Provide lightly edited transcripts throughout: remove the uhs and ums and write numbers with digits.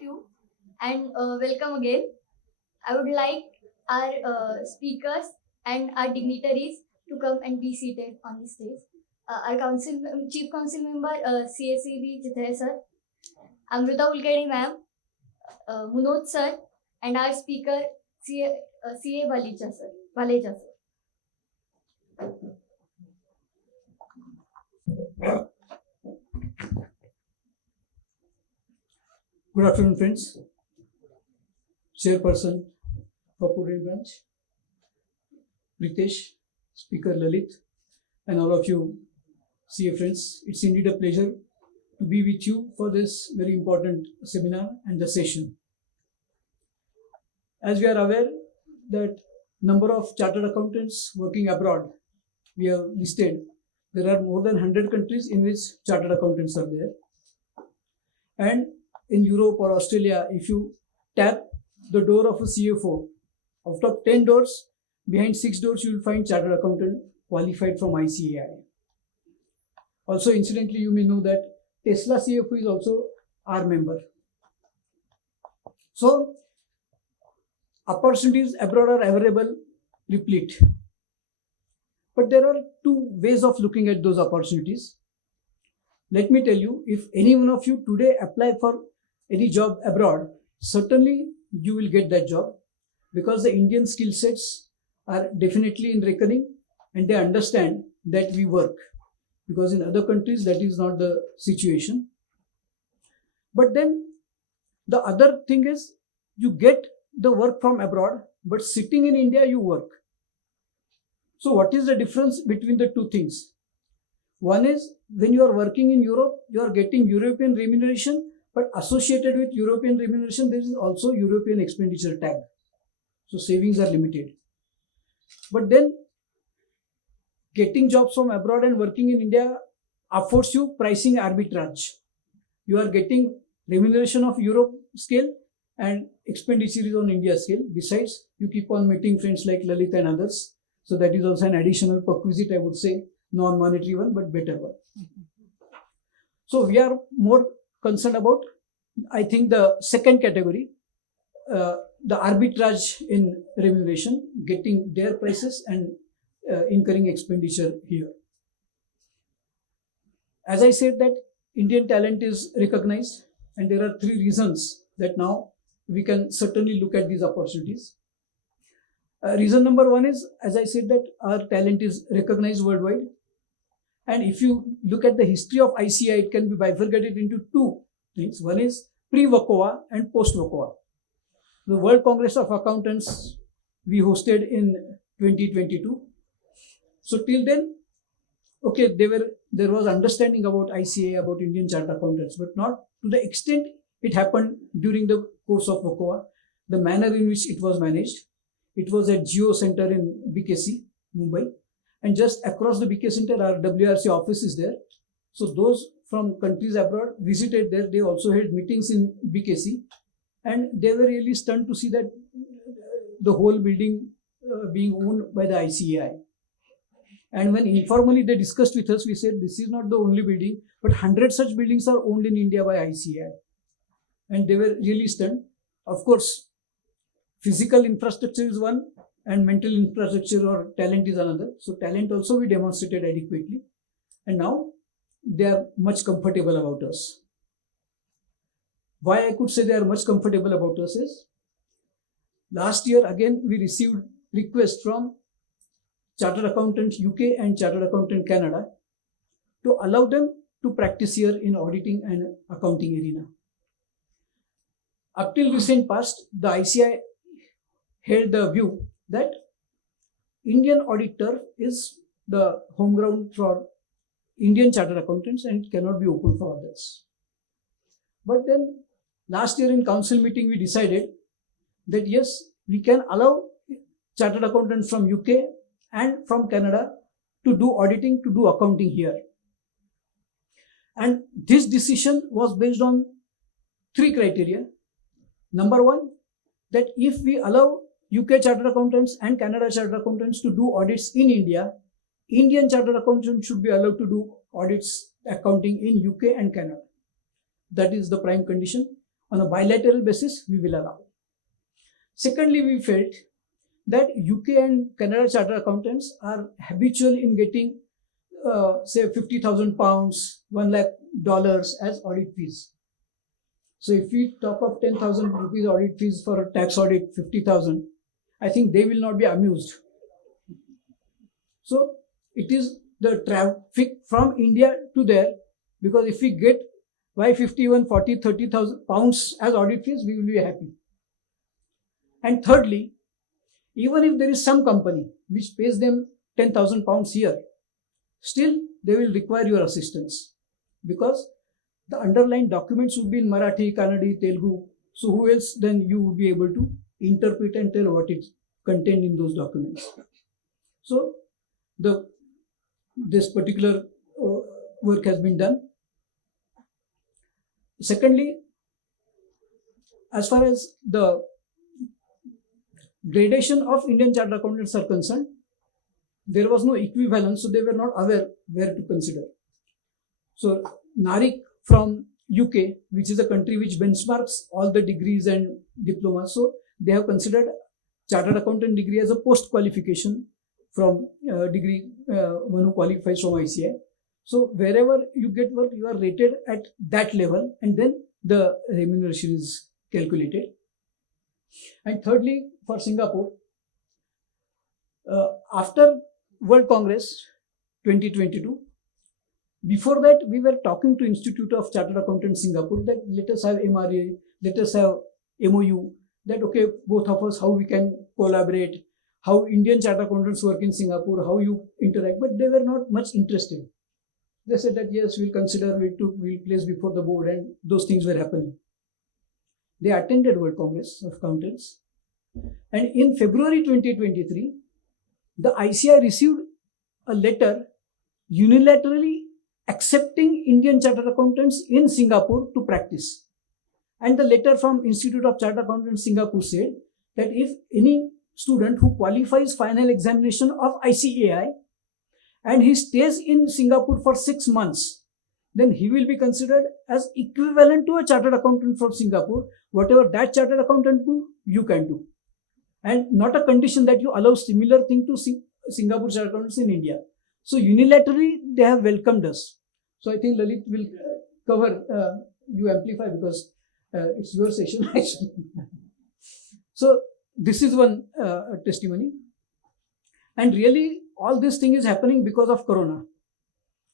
you and welcome again. I would like our speakers and our dignitaries to come and be seated on the stage. Our Chief Council Member CACB Chithre sir, Amrita Ulkeni ma'am, Munod sir, and our speaker CA Valecha sir. Valecha sir. Good afternoon, friends. Chairperson, Corporate Branch, Pritesh, Speaker Lalit, and all of you CA friends. It's indeed a pleasure to be with you for this very important seminar and the session. As we are aware that number of chartered accountants working abroad, we have listed. There are more than 100 countries in which chartered accountants are there. And in Europe or Australia, if you tap the door of a CFO, out of 10 doors, behind 6 doors, you will find chartered accountant qualified from ICAI. Also, incidentally, you may know that Tesla CFO is also our member. So, opportunities abroad are available, replete. But there are two ways of looking at those opportunities. Let me tell you, if any one of you today apply for any job abroad, certainly you will get that job because the Indian skill sets are definitely in reckoning and they understand that we work, because in other countries that is not the situation. But then the other thing is you get the work from abroad, but sitting in India you work. So what is the difference between the two things? One is when you are working in Europe, you are getting European remuneration, but associated with European remuneration, there is also European expenditure tag. So savings are limited. But then getting jobs from abroad and working in India affords you pricing arbitrage. You are getting remuneration of Europe scale and expenditure is on India scale. Besides, you keep on meeting friends like Lalit and others. So that is also an additional perquisite, I would say, non-monetary one, but better one. So we are more concerned about, I think, the second category, the arbitrage in remuneration, getting their prices and incurring expenditure here. As I said that Indian talent is recognized, and there are 3 reasons that now we can certainly look at these opportunities. Reason number 1 is, as I said, that our talent is recognized worldwide. And if you look at the history of ICAI, it can be bifurcated into 2 things. One is pre-VACOA and post-VACOA. The World Congress of Accountants we hosted in 2022. So till then, okay, there was understanding about ICAI, about Indian Chartered Accountants, but not to the extent it happened during the course of VACOA, the manner in which it was managed. It was at Geo Center in BKC, Mumbai. And just across the BK Center, our WRC office is there. So those from countries abroad visited there. They also had meetings in BKC. And they were really stunned to see that the whole building being owned by the ICAI. And when informally they discussed with us, we said, this is not the only building, but 100 such buildings are owned in India by ICAI. And they were really stunned. Of course, physical infrastructure is one, and mental infrastructure or talent is another. So talent also we demonstrated adequately. And now they are much comfortable about us. Why I could say they are much comfortable about us is, last year again we received requests from Chartered Accountants UK and Chartered Accountant Canada to allow them to practice here in auditing and accounting arena. Up till recent past, the ICAI held the view that Indian auditor is the home ground for Indian Chartered Accountants and it cannot be open for others. But then last year in council meeting, we decided that yes, we can allow Chartered Accountants from UK and from Canada to do auditing, to do accounting here. And this decision was based on 3 criteria. Number 1, that if we allow UK Chartered Accountants and Canada Chartered Accountants to do audits in India, Indian Chartered Accountants should be allowed to do audits accounting in UK and Canada. That is the prime condition. on a bilateral basis, we will allow. Secondly, we felt that UK and Canada chartered accountants are habitual in getting, say, £50,000, $1 lakh as audit fees. So if we talk of 10,000 rupees audit fees for a tax audit, 50,000, I think they will not be amused. So it is the traffic from India to there, because if we get why 51, 40, 30,000 pounds as audit fees, we will be happy. And thirdly, even if there is some company which pays them 10,000 pounds here, still they will require your assistance, because the underlying documents would be in Marathi, Kannada, Telugu. So who else then you would be able to interpret and tell what is contained in those documents. So this particular work has been done. Secondly, as far as the gradation of Indian chartered accountants are concerned, there was no equivalence, so they were not aware where to consider. So Narik from UK, which is a country which benchmarks all the degrees and diplomas, so they have considered chartered accountant degree as a post qualification from degree one who qualifies from ICI. So wherever you get work, you are rated at that level, and then the remuneration is calculated. And thirdly, for Singapore, after World Congress 2022, before that we were talking to Institute of Chartered Accountants Singapore that let us have MRA, let us have MOU, that okay, both of us, how we can collaborate, how Indian chartered accountants work in Singapore, how you interact, but they were not much interested. They said that yes, we'll consider, we'll place before the board, and those things were happening. They attended World Congress of Accountants, and in February 2023, the ICI received a letter unilaterally accepting Indian chartered accountants in Singapore to practice. And the letter from Institute of Chartered Accountants Singapore said that if any student who qualifies final examination of ICAI and he stays in Singapore for 6 months, then he will be considered as equivalent to a chartered accountant from Singapore. Whatever that chartered accountant do, you can do. And not a condition that you allow similar thing to Singapore chartered accountants in India. So unilaterally, they have welcomed us. So I think Lalit will cover, you amplify because it's your session. So this is one testimony. And really, all this thing is happening because of Corona.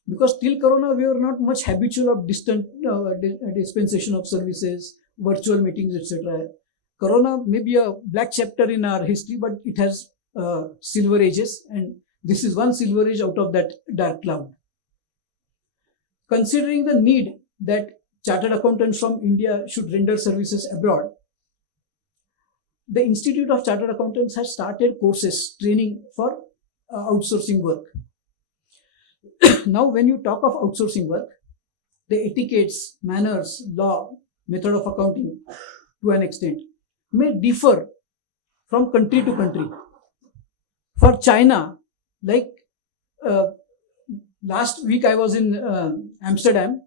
Because till Corona, we were not much habitual of distant dispensation of services, virtual meetings, etc. Corona may be a black chapter in our history, but it has silver ages, and this is one silver age out of that dark cloud. Considering the need that chartered accountants from India should render services abroad, the Institute of Chartered Accountants has started courses, training for outsourcing work. Now, when you talk of outsourcing work, the etiquettes, manners, law, method of accounting to an extent may differ from country to country. For China, like last week I was in Amsterdam,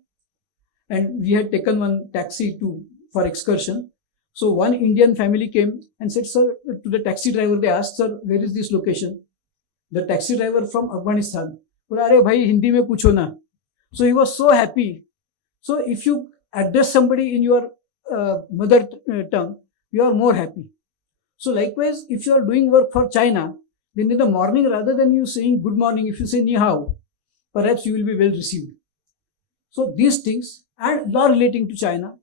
and we had taken one taxi for excursion. So one Indian family came and said, sir, to the taxi driver, they asked, sir, where is this location? The taxi driver from Afghanistan, "Arey bhai, Hindi mein pucho na." So he was so happy. So if you address somebody in your mother tongue, you are more happy. So likewise, if you are doing work for China, then in the morning, rather than you saying good morning, if you say ni hao, perhaps you will be well received. So these things, and law relating to China.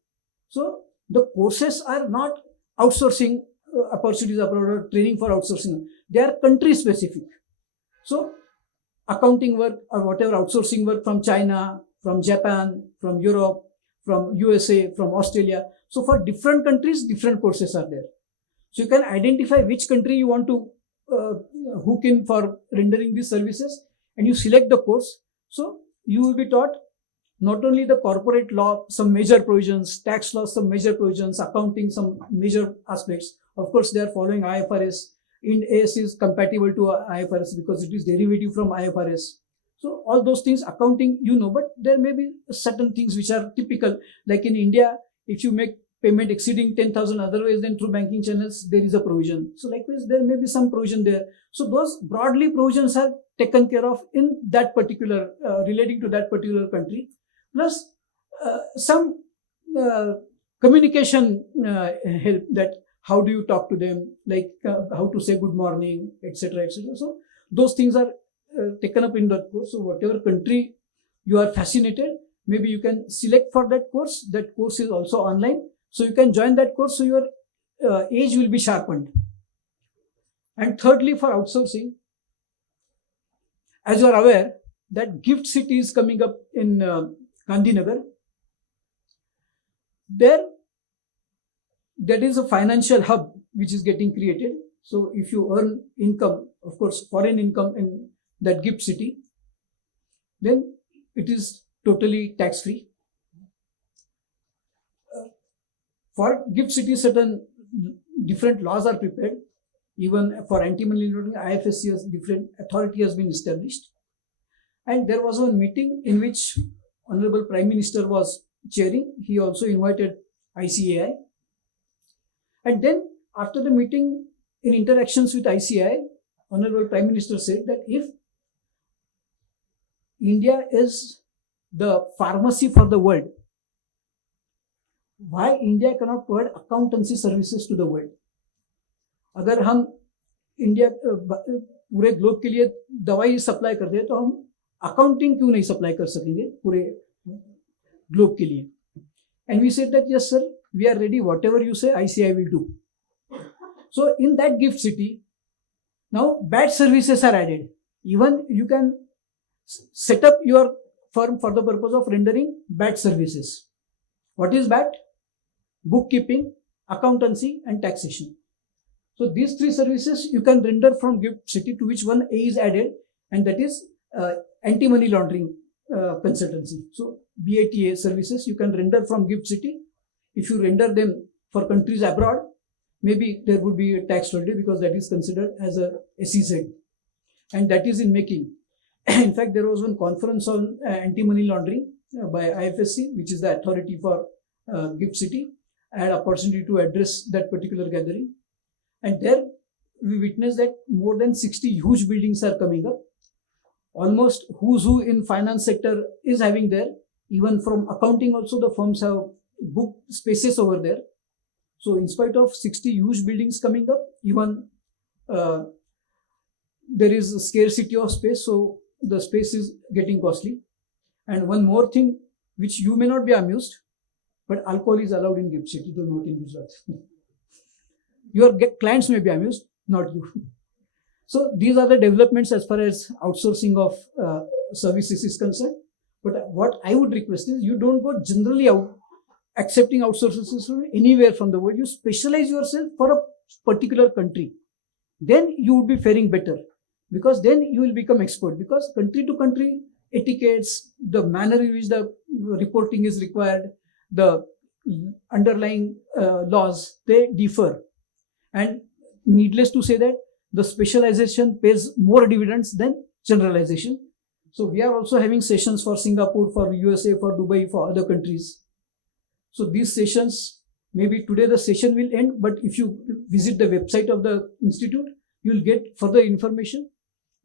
So the courses are not outsourcing opportunities abroad or training for outsourcing. They are country specific. So accounting work or whatever outsourcing work from China, from Japan, from Europe, from USA, from Australia. So for different countries, different courses are there. So you can identify which country you want to hook in for rendering these services, and you select the course. So you will be taught not only the corporate law, some major provisions, tax law, some major provisions, accounting, some major aspects. Of course, they are following IFRS. Ind AS is compatible to IFRS because it is derivative from IFRS. So all those things, accounting, but there may be certain things which are typical. Like in India, if you make payment exceeding 10,000, otherwise then through banking channels there is a provision. So likewise there may be some provision there. So those broadly provisions are taken care of in that particular relating to that particular country, plus some communication help, that how do you talk to them, like how to say good morning, etc., etc. So those things are taken up in that course. So whatever country you are fascinated, maybe you can select for that course. That course is also online, so you can join that course, so your age will be sharpened. And thirdly, for outsourcing, as you are aware that Gift City is coming up in Gandhinagar. There, that is a financial hub which is getting created. So if you earn income, of course foreign income, in that Gift City, then it is totally tax free. For Gift City, certain different laws are prepared. Even for anti-money laundering, IFSC has different authority has been established. And there was one meeting in which Honorable Prime Minister was chairing. He also invited ICAI. And then after the meeting, in interactions with ICAI, Honorable Prime Minister said that if India is the pharmacy for the world, why India cannot provide accountancy services to the world? अगर हम India पूरे globe के लिए दवाई supply करते हैं, तो हम अकाउंटिंग क्यों नहीं सप्लाई कर सकेंगे पूरे ग्लोब के लिए? And we said that yes sir, we are ready, whatever you say ICI will do. So in that Gift City, now batch services are added. Even you can set up your firm for the purpose of rendering batch services. What is BAT? Bookkeeping, accountancy and taxation. So these three services you can render from Gift City, to which one A is added, and that is anti-money laundering consultancy. So BATA services you can render from Gift City. If you render them for countries abroad, maybe there would be a tax holiday, because that is considered as a SEZ, and that is in making. In fact, there was one conference on anti-money laundering by IFSC, which is the authority for Gift City. I had opportunity to address that particular gathering, and there we witnessed that more than 60 huge buildings are coming up. Almost who's who in finance sector is having there. Even from accounting also, the firms have booked spaces over there. So in spite of 60 huge buildings coming up, even there is a scarcity of space, so the space is getting costly. And one more thing which you may not be amused, but alcohol is allowed in Gift City, though not in Gujarat. Your clients may be amused, not you. So these are the developments as far as outsourcing of services is concerned. But what I would request is, you don't go generally out accepting outsources from anywhere from the world. You specialize yourself for a particular country. Then you would be faring better, because then you will become expert. Because country to country etiquettes, the manner in which the reporting is required, the underlying laws, they differ. And needless to say that the specialization pays more dividends than generalization. So we are also having sessions for Singapore, for USA, for Dubai, for other countries. So these sessions, maybe today the session will end, but if you visit the website of the institute, you will get further information.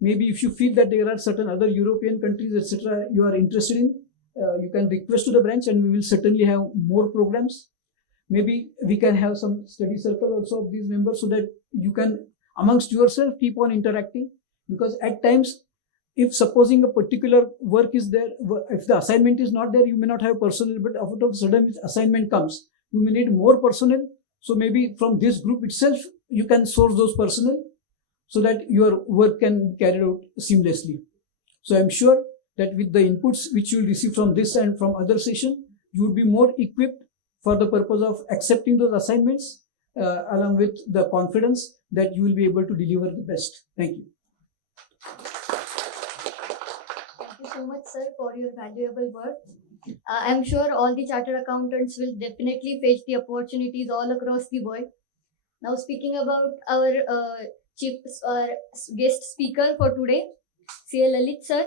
Maybe if you feel that there are certain other European countries, etc., you are interested in, you can request to the branch, and we will certainly have more programs. Maybe we can have some study circle also of these members, so that you can amongst yourself keep on interacting. Because at times, if supposing a particular work is there, if the assignment is not there, you may not have personnel, but out of sudden assignment comes, you may need more personnel. So maybe from this group itself, you can source those personnel, so that your work can be carried out seamlessly. So I'm sure that with the inputs which you will receive from this and from other session, you would be more equipped for the purpose of accepting those assignments, along with the confidence that you will be able to deliver the best. Thank you. Thank you so much, sir, for your valuable work. I'm sure all the chartered accountants will definitely face the opportunities all across the world. Now, speaking about our guest speaker for today, CA Lalit sir,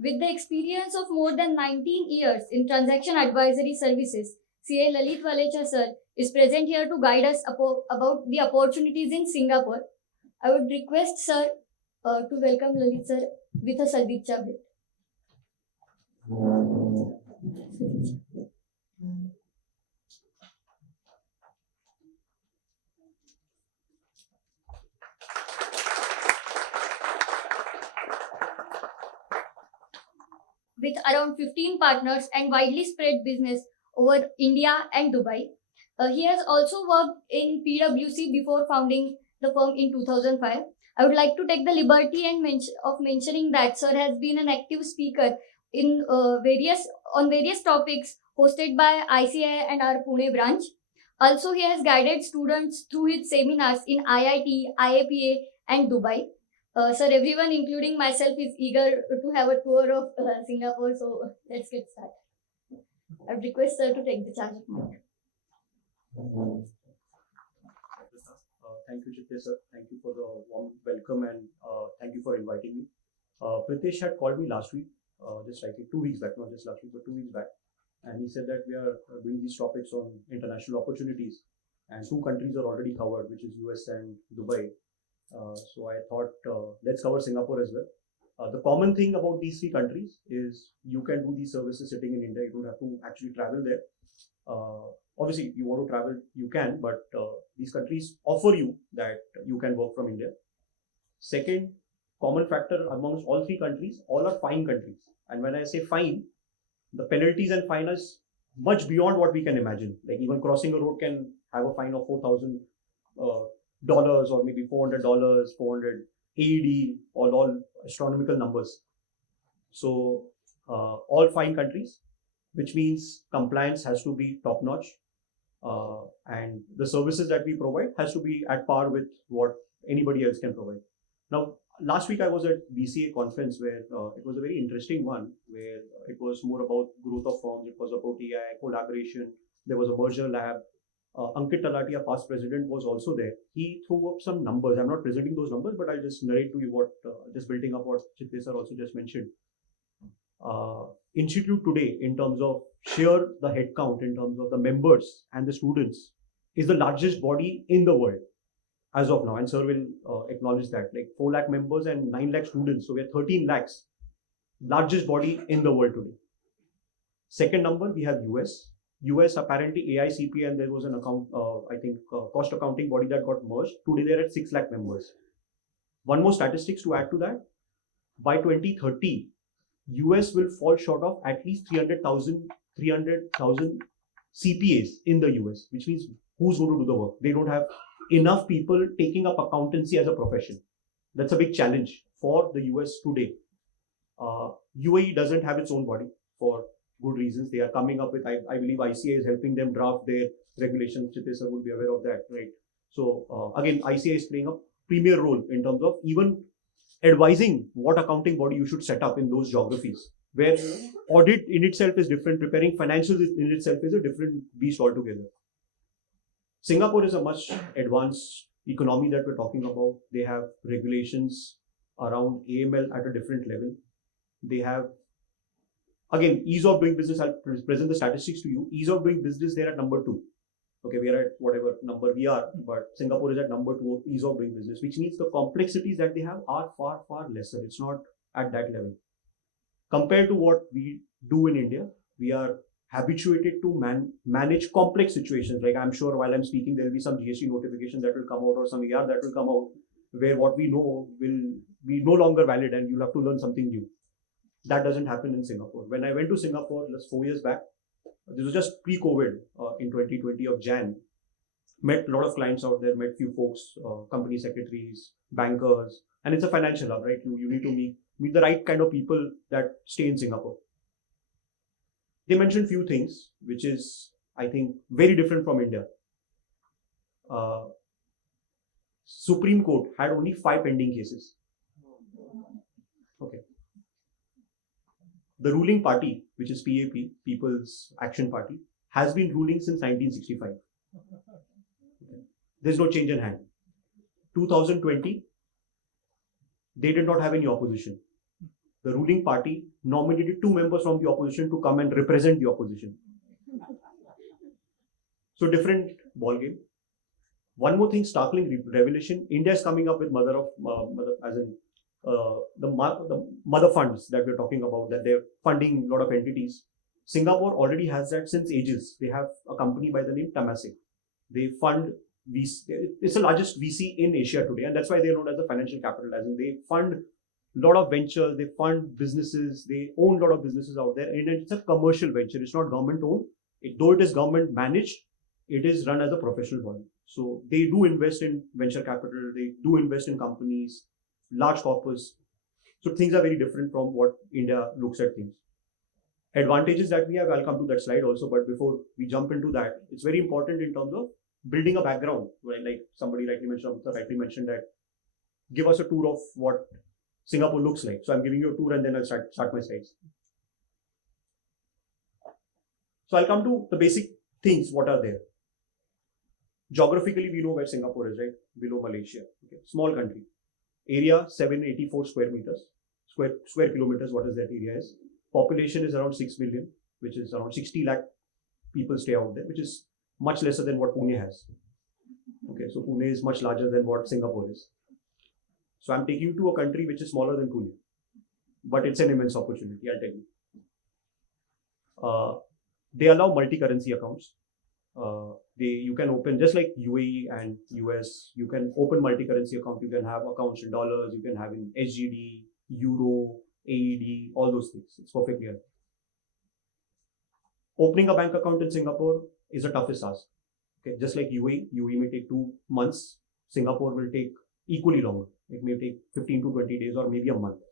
with the experience of more than 19 years in transaction advisory services, CA Lalit Valecha sir is present here to guide us about the opportunities in Singapore. I would request sir to welcome Lalit sir with a Sadicha bit. With around 15 partners and widely spread business over India and Dubai. He has also worked in PwC before founding the firm in 2005. I would like to take the liberty and of mentioning that Sir has been an active speaker in various topics hosted by ICI and our Pune branch. Also, he has guided students through his seminars in IIT, IAPA, and Dubai. Sir, everyone, including myself, is eager to have a tour of Singapore. So let's get started. I would request Sir to take the charge of mic. Thank you, Chitya sir. Thank you for the warm welcome and thank you for inviting me. Pritesh had called me last week, just like 2 weeks back, not just last week, but 2 weeks back. And he said that we are doing these topics on international opportunities. And 2 countries are already covered, which is US and Dubai. So I thought let's cover Singapore as well. The common thing about these 3 countries is you can do these services sitting in India. You don't have to actually travel there. Obviously, if you want to travel, you can, but these countries offer you that you can work from India. Second common factor amongst all 3 countries, all are fine countries. And when I say fine, the penalties and fine is much beyond what we can imagine. Like even crossing a road can have a fine of $4,000 or maybe $400, 400 AED, all astronomical numbers. So all fine countries, which means compliance has to be top notch, and the services that we provide has to be at par with what anybody else can provide. Now, last week I was at BCA conference where it was a very interesting one, where it was more about growth of firms, it was about AI, collaboration, there was a merger lab. Ankit Talati, past president, was also there. He threw up some numbers. I'm not presenting those numbers, but I'll just narrate to you what, just building up what Chitya sir also just mentioned. Institute today, in terms of share the headcount, in terms of the members and the students, is the largest body in the world as of now. And sir will acknowledge that, like 4 lakh members and 9 lakh students. So we are 13 lakhs, largest body in the world today. Second number, we have US. US apparently AICP, and there was an account, cost accounting body that got merged. Today they're at 6 lakh members. One more statistics to add to that. By 2030, US will fall short of at least 300,000 CPAs in the US, which means who's going to do the work? They don't have enough people taking up accountancy as a profession. That's a big challenge for the US today. UAE doesn't have its own body for good reasons. They are coming up with, I believe ICA is helping them draft their regulations. Chitya sir would be aware of that, right? So again, ICA is playing a premier role in terms of even advising what accounting body you should set up in those geographies, where audit in itself is different, preparing financials in itself is a different beast altogether. Singapore is a much advanced economy that we're talking about. They have regulations around AML at a different level. They have, again, ease of doing business. I'll present the statistics to you. Ease of doing business, they're at number 2. Okay, we are at whatever number we are, but Singapore is at number 2 of ease of doing business, which means the complexities that they have are far, far lesser. It's not at that level. Compared to what we do in India, we are habituated to manage complex situations. Like I'm sure while I'm speaking, there will be some GST notification that will come out or some ER that will come out where what we know will be no longer valid and you'll have to learn something new. That doesn't happen in Singapore. When I went to Singapore just 4 years back, this was just pre-COVID in 2020 of Jan. Met a lot of clients out there, met few folks, company secretaries, bankers, and it's a financial hub, right? You need to meet the right kind of people that stay in Singapore. They mentioned few things, which is, I think, very different from India. Supreme Court had only 5 pending cases. Okay. The ruling party, which is PAP, People's Action Party, has been ruling since 1965. There's no change in hand. 2020, they did not have any opposition. The ruling party nominated 2 members from the opposition to come and represent the opposition. So different ball game. One more thing, startling revelation: India is coming up with the mother funds that we're talking about, that they're funding a lot of entities. Singapore already has that since ages. They have a company by the name Temasek. They fund VC. It's the largest VC in Asia today, and that's why they're known as the financial capital. As in, they fund a lot of ventures, they fund businesses, they own a lot of businesses out there, and it's a commercial venture. It's not government owned. Though it is government managed, it is run as a professional body. So they do invest in venture capital, they do invest in companies, large corpus. So things are very different from what India looks at things. Advantages that we have, I'll come to that slide also, but before we jump into that, it's very important in terms of building a background. Like somebody rightly mentioned that give us a tour of what Singapore looks like. So I'm giving you a tour and then I'll start my slides. So I'll come to the basic things, what are there. Geographically, we know where Singapore is, right? Below Malaysia. Okay. Small country. Area 784 square meters. Square kilometers, what is that area is. Population is around 6 million, which is around 60 lakh people stay out there, which is much lesser than what Pune has. Okay, so Pune is much larger than what Singapore is. So I'm taking you to a country which is smaller than Pune, but it's an immense opportunity, I'll tell you. They allow multi-currency accounts. You can open, just like UAE and US, you can open multi-currency account. You can have accounts in dollars, you can have in SGD, Euro, AED, all those things. It's perfectly healthy. Opening a bank account in Singapore is the toughest task. Okay, just like UAE may take 2 months. Singapore will take equally longer. It may take 15 to 20 days or maybe a month.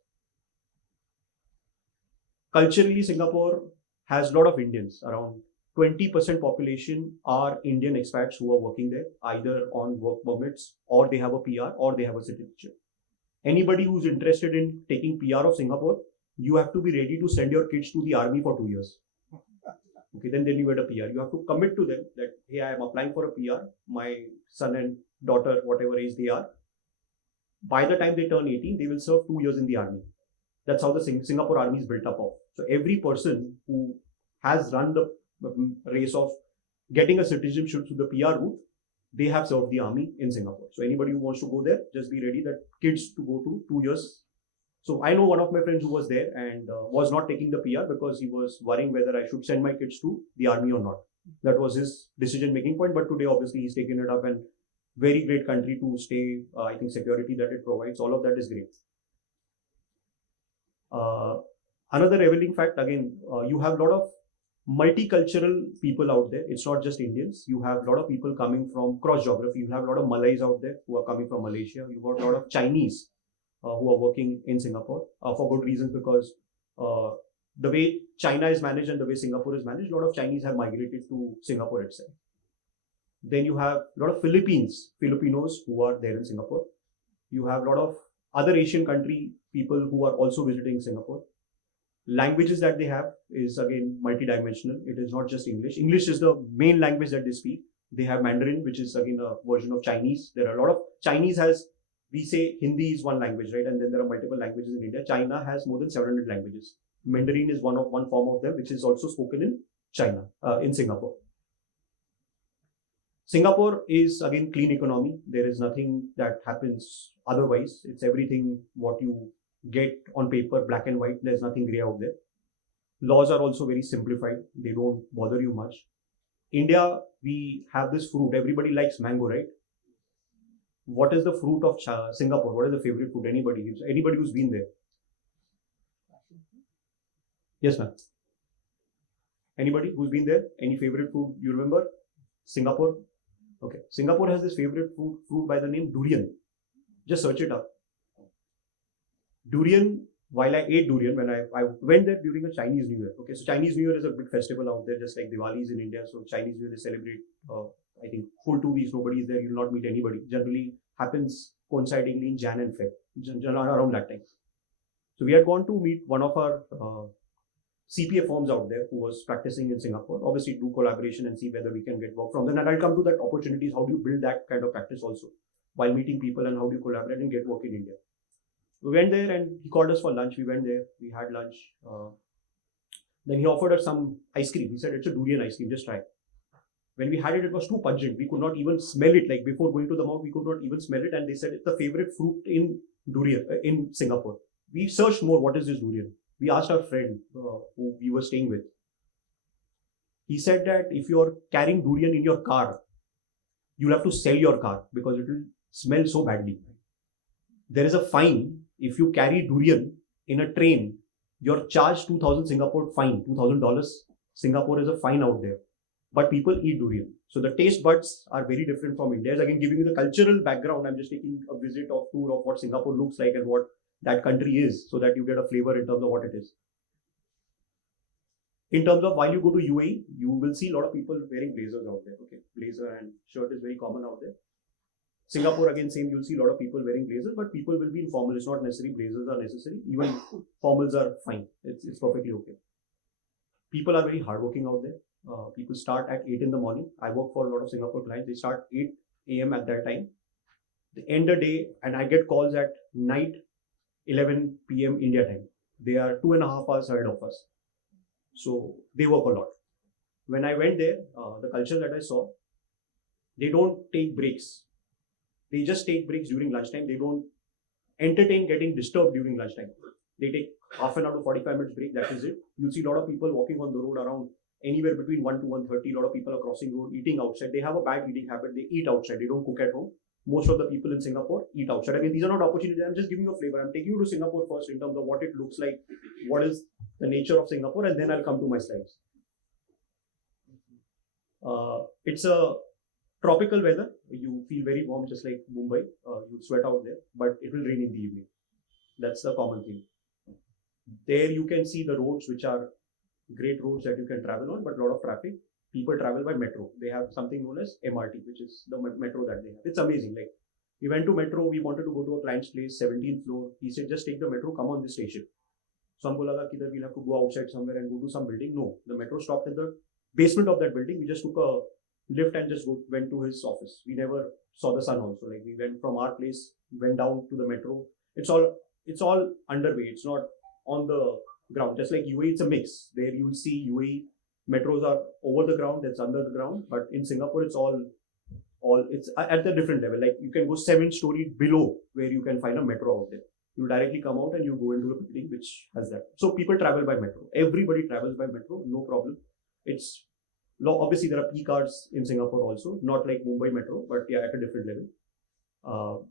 Culturally, Singapore has a lot of Indians. Around 20% population are Indian expats who are working there, either on work permits or they have a PR or they have a citizenship. Anybody who's interested in taking PR of Singapore, you have to be ready to send your kids to the army for 2 years. Okay, then you get a PR. You have to commit to them that, hey, I am applying for a PR. My son and daughter, whatever age they are, by the time they turn 18, they will serve 2 years in the army. That's how the Singapore army is built up of. So every person who has run the race of getting a citizenship through the PR route, they have served the army in Singapore. So anybody who wants to go there, just be ready that kids to go to 2 years. So I know one of my friends who was there and was not taking the PR because he was worrying whether I should send my kids to the army or not. That was his decision-making point. But today, obviously, he's taken it up, and very great country to stay. I think security that it provides, all of that is great. Another revealing fact, again, you have a lot of multicultural people out there. It's not just Indians. You have a lot of people coming from cross geography. You have a lot of Malays out there who are coming from Malaysia. You've got a lot of Chinese who are working in Singapore for good reasons, because the way China is managed and the way Singapore is managed, a lot of Chinese have migrated to Singapore itself. Then you have a lot of Filipinos who are there in Singapore. You have a lot of other Asian country people who are also visiting Singapore. Languages that they have is again multidimensional. It is not just English. English is the main language that they speak. They have Mandarin, which is again a version of Chinese. There are a lot of Chinese we say Hindi is one language, right? And then there are multiple languages in India. China has more than 700 languages. Mandarin is one form of them, which is also spoken in China, in Singapore. Singapore is again clean economy. There is nothing that happens otherwise. It's everything what you get on paper, black and white. There's nothing gray out there. Laws are also very simplified. They don't bother you much. India, we have this fruit. Everybody likes mango, right? What is the fruit of Singapore? What is the favorite fruit? Anybody who's been there? Yes, ma'am. Anybody who's been there? Any favorite fruit you remember? Singapore? Okay. Singapore has this favorite fruit by the name durian. Just search it up. Durian, while I ate durian, when I went there during a Chinese New Year. Okay, so Chinese New Year is a big festival out there, just like Diwali is in India. So Chinese New Year, they celebrate, I think, full 2 weeks, nobody is there, you'll not meet anybody. Generally happens coincidingly in Jan and Feb, around that time. So we had gone to meet one of our CPA firms out there who was practicing in Singapore. Obviously, do collaboration and see whether we can get work from them. And I'll come to that opportunities. How do you build that kind of practice also while meeting people, and how do you collaborate and get work in India? We went there and he called us for lunch. We went there, we had lunch. Then he offered us some ice cream. He said, it's a durian ice cream, just try. When we had it, it was too pungent. We could not even smell it. Like before going to the mouth, we could not even smell it. And they said it's the favorite fruit in durian in Singapore. We searched more. What is this durian? We asked our friend who we were staying with. He said that if you're carrying durian in your car, you'll have to sell your car because it will smell so badly. There is a fine if you carry durian in a train. You're charged 2,000 Singapore fine, $2,000. Singapore is a fine out there, but people eat durian. So the taste buds are very different from India's. Again, giving you the cultural background, I'm just taking a visit of tour of what Singapore looks like and what that country is, so that you get a flavor in terms of what it is. In terms of while you go to UAE, you will see a lot of people wearing blazers out there. Okay, blazer and shirt is very common out there. Singapore, again, same, you'll see a lot of people wearing blazers, but people will be in formal. It's not necessary blazers are necessary. Even formals are fine. It's perfectly okay. People are very hardworking out there. People start at 8 in the morning. I work for a lot of Singapore clients. They start 8 a.m. at that time. They end the day, and I get calls at night, 11 p.m. India time. They are 2.5 hours ahead of us. So they work a lot. When I went there, the culture that I saw, they don't take breaks. They just take breaks during lunchtime. They don't entertain getting disturbed during lunchtime. They take half an hour to 45 minutes break. That is it. You'll see a lot of people walking on the road around anywhere between 1 to 1:30. A lot of people are crossing road, eating outside. They have a bad eating habit. They eat outside. They don't cook at home. Most of the people in Singapore eat outside. Again, these are not opportunities. I'm just giving you a flavor. I'm taking you to Singapore first in terms of what it looks like, what is the nature of Singapore, and then I'll come to my slides. It's a tropical weather. You feel very warm, just like Mumbai. You sweat out there, but it will rain in the evening. That's the common thing. There you can see the roads, which are great roads that you can travel on, but a lot of traffic. People travel by metro. They have something known as MRT, which is the metro that they have. It's amazing. Like, we went to metro, we wanted to go to a client's place, 17th floor. He said, just take the metro, come on this station. So हमको लगा कि we'll have to go outside somewhere and go to some building. No, the metro stopped at the basement of that building. We just took a lift and just went to his office. We never saw the sun also. Like, we went from our place, went down to the metro. It's all underway. It's not on the ground. Just like UAE, it's a mix. There you'll see UAE metros are over the ground, it's under the ground. But in Singapore, it's all it's at a different level. Like, you can go 7-story below where you can find a metro out there. You directly come out and you go into a building which has that. So people travel by metro. Everybody travels by metro, no problem. It's obviously there are peak hours in Singapore also, not like Mumbai metro, but yeah, at a different level.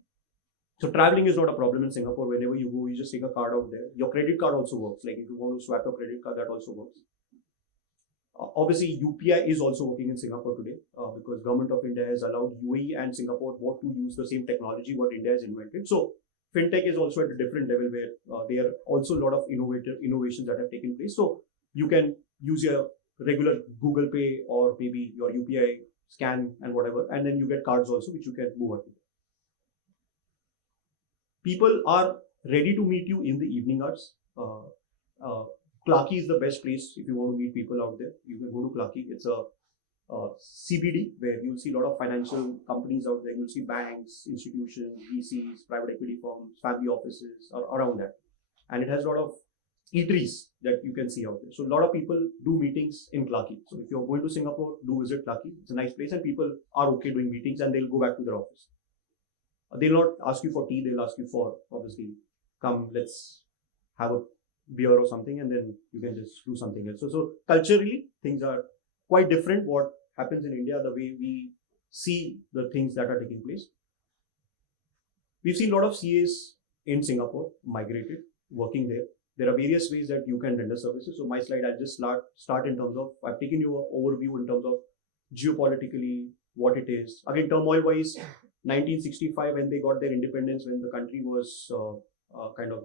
So traveling is not a problem in Singapore. Whenever you go, you just take a card out there. Your credit card also works. Like, if you want to swap your credit card, that also works. Obviously, UPI is also working in Singapore today because government of India has allowed UAE and Singapore both to use the same technology what India has invented. So fintech is also at a different level where there are also a lot of innovations that have taken place. So you can use your regular Google Pay or maybe your UPI scan and whatever, and then you get cards also which you can move on. People are ready to meet you in the evening hours. Clarke is the best place if you want to meet people out there. You can go to Clarke. It's a CBD where you'll see a lot of financial companies out there. You'll see banks, institutions, VCs, private equity firms, family offices around that. And it has a lot of eateries that you can see out there. So a lot of people do meetings in Clarke. So if you're going to Singapore, do visit Clarke. It's a nice place and people are okay doing meetings and they'll go back to their office. They'll not ask you for tea. They'll ask you for, obviously, come, let's have a beer or something, and then you can just do something else. So culturally, things are quite different. What happens in India, the way we see the things that are taking place. We've seen a lot of CAs in Singapore migrated, working there. There are various ways that you can render services. So my slide, I'll just start in terms of, I've taken you an overview in terms of geopolitically, what it is. Again, turmoil-wise, 1965, when they got their independence, when the country was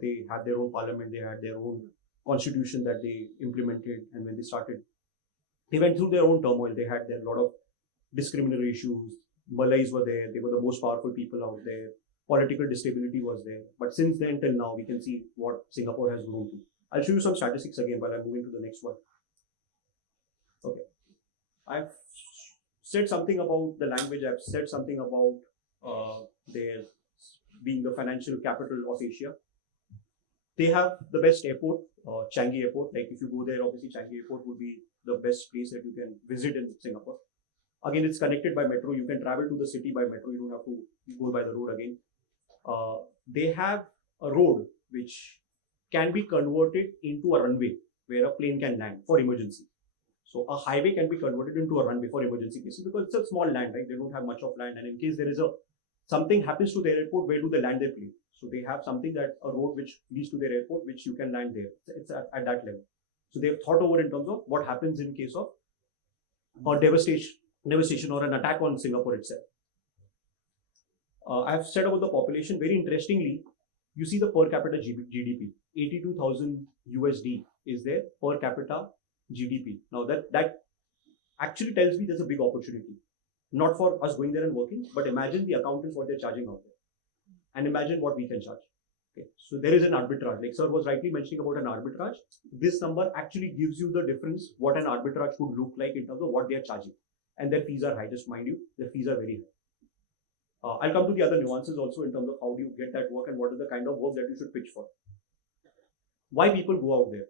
they had their own parliament, they had their own constitution that they implemented, and when they started, they went through their own turmoil. They had a lot of discriminatory issues. Malays were there. They were the most powerful people out there. Political instability was there. But since then till now, we can see what Singapore has grown to. I'll show you some statistics again while I'm moving to the next one. Okay. I've said something about the language. I've said something about their being the financial capital of Asia. They have the best airport, Changi Airport. Like, if you go there, obviously Changi Airport would be the best place that you can visit in Singapore. Again, it's connected by metro. You can travel to the city by metro. You don't have to go by the road again. They have a road which can be converted into a runway where a plane can land for emergency. So a highway can be converted into a runway for emergency cases because it's a small land, right? They don't have much of land, and in case there is something happens to their airport, where do they land their plane? So they have something that a road which leads to their airport, which you can land there. It's at that level. So they've thought over in terms of what happens in case of or devastation or an attack on Singapore itself. I've said about the population. Very interestingly, you see the per capita GDP, 82,000 USD is their per capita GDP. Now that actually tells me there's a big opportunity, not for us going there and working, but imagine the accountants what they're charging out there, and imagine what we can charge. Okay, so there is an arbitrage. Like sir was rightly mentioning about an arbitrage. This number actually gives you the difference what an arbitrage could look like in terms of what they are charging, and their fees are high. Just mind you, their fees are very high. I'll come to the other nuances also in terms of how do you get that work and what is the kind of work that you should pitch for. Why people go out there?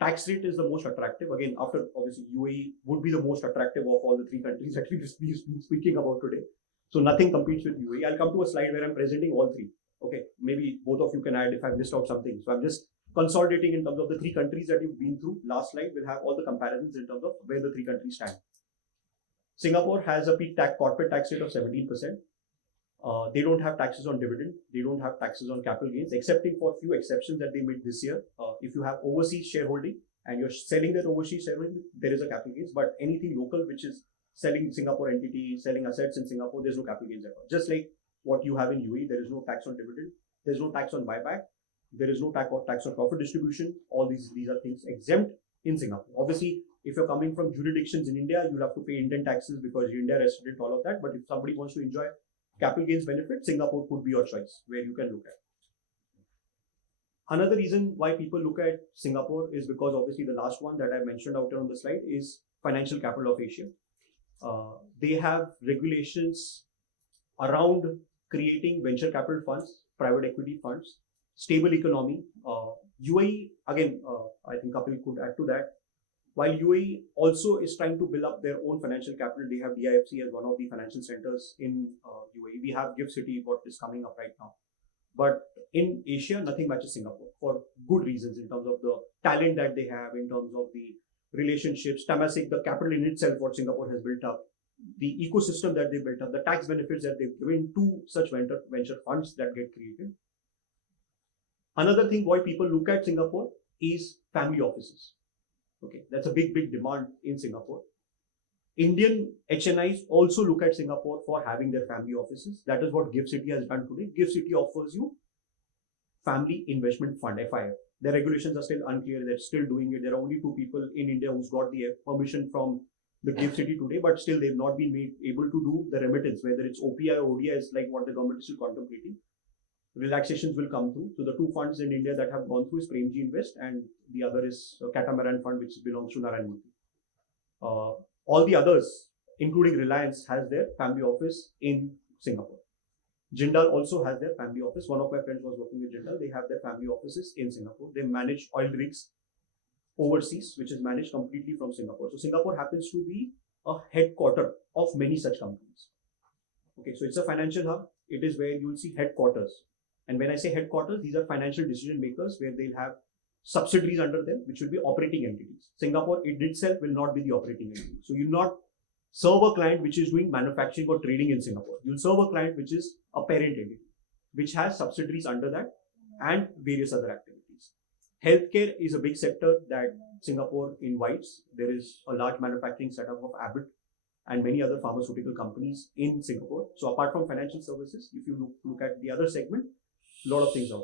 Tax rate is the most attractive. Again, after obviously UAE would be the most attractive of all the three countries that we've been speaking about today. So nothing competes with UAE. I'll come to a slide where I'm presenting all three. Okay, maybe both of you can add if I've missed out something. So I'm just consolidating in terms of the three countries that you've been through. Last slide will have all the comparisons in terms of where the three countries stand. Singapore has a peak corporate tax rate of 17%. They don't have taxes on dividend. They don't have taxes on capital gains, excepting for a few exceptions that they made this year. If you have overseas shareholding and you're selling that overseas shareholding, there is a capital gains. But anything local, which is selling Singapore entity, selling assets in Singapore, there's no capital gains at all. Just like what you have in UAE, there is no tax on dividend. There's no tax on buyback. There is no tax on profit distribution. All these are things exempt in Singapore. Obviously, if you're coming from jurisdictions in India, you'll have to pay Indian taxes because you're India resident, all of that. But if somebody wants to enjoy capital gains benefit, Singapore could be your choice where you can look at. Another reason why people look at Singapore is because obviously the last one that I mentioned out there on the slide is financial capital of Asia. They have regulations around creating venture capital funds, private equity funds, stable economy. UAE, again, I think Kapil could add to that. While UAE also is trying to build up their own financial capital, they have DIFC as one of the financial centers in UAE. We have GIFT City, what is coming up right now. But in Asia, nothing matches Singapore for good reasons in terms of the talent that they have, in terms of the relationships, Temasek, the capital in itself, what Singapore has built up, the ecosystem that they built up, the tax benefits that they've given to such venture funds that get created. Another thing why people look at Singapore is family offices. Okay, that's a big demand in Singapore. Indian HNIs also look at Singapore for having their family offices. That is what GIFT City has done today. GIFT City offers you Family Investment Fund, FIF. The regulations are still unclear. They're still doing it. There are only 2 people in India who's got the permission from the GIFT City today, but still they've not been able to do the remittance, whether it's OPI or ODI is like what the government is still contemplating. Relaxations will come through. So the 2 funds in India that have gone through is Premji Invest, and the other is Catamaran Fund, which belongs to Narayan Murthy. All the others, including Reliance, has their family office in Singapore. Jindal also has their family office. One of my friends was working with Jindal. They have their family offices in Singapore. They manage oil rigs overseas, which is managed completely from Singapore. So Singapore happens to be a headquarter of many such companies. Okay, so it's a financial hub. It is where you will see headquarters. And when I say headquarters, these are financial decision makers where they'll have subsidiaries under them, which will be operating entities. Singapore in itself will not be the operating entity. So you'll not serve a client which is doing manufacturing or trading in Singapore. You'll serve a client which is a parent entity, which has subsidiaries under that and various other activities. Healthcare is a big sector that Singapore invites. There is a large manufacturing setup of Abbott and many other pharmaceutical companies in Singapore. So apart from financial services, if you look at the other segment, a lot of things are.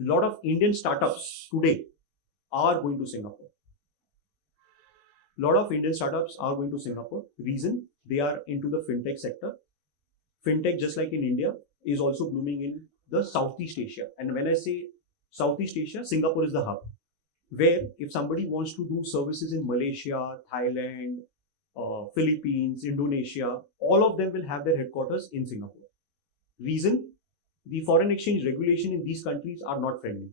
A lot of Indian startups today are going to Singapore. A lot of Indian startups are going to Singapore. Reason, they are into the fintech sector. Fintech, just like in India, is also blooming in the Southeast Asia. And when I say Southeast Asia, Singapore is the hub, where if somebody wants to do services in Malaysia, Thailand, Philippines, Indonesia, all of them will have their headquarters in Singapore. Reason, the foreign exchange regulation in these countries are not friendly.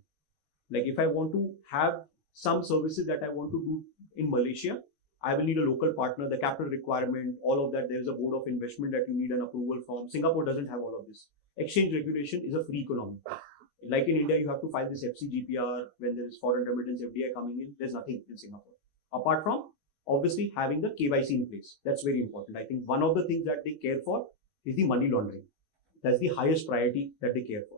Like if I want to have some services that I want to do in Malaysia, I will need a local partner, the capital requirement, all of that. There is a board of investment that you need an approval from. Singapore doesn't have all of this. Exchange regulation is a free economy. Like in India, you have to file this FCGPR when there is foreign remittance FDI coming in. There's nothing in Singapore. Apart from obviously having the KYC in place. That's very important. I think one of the things that they care for is the money laundering. That's the highest priority that they care for.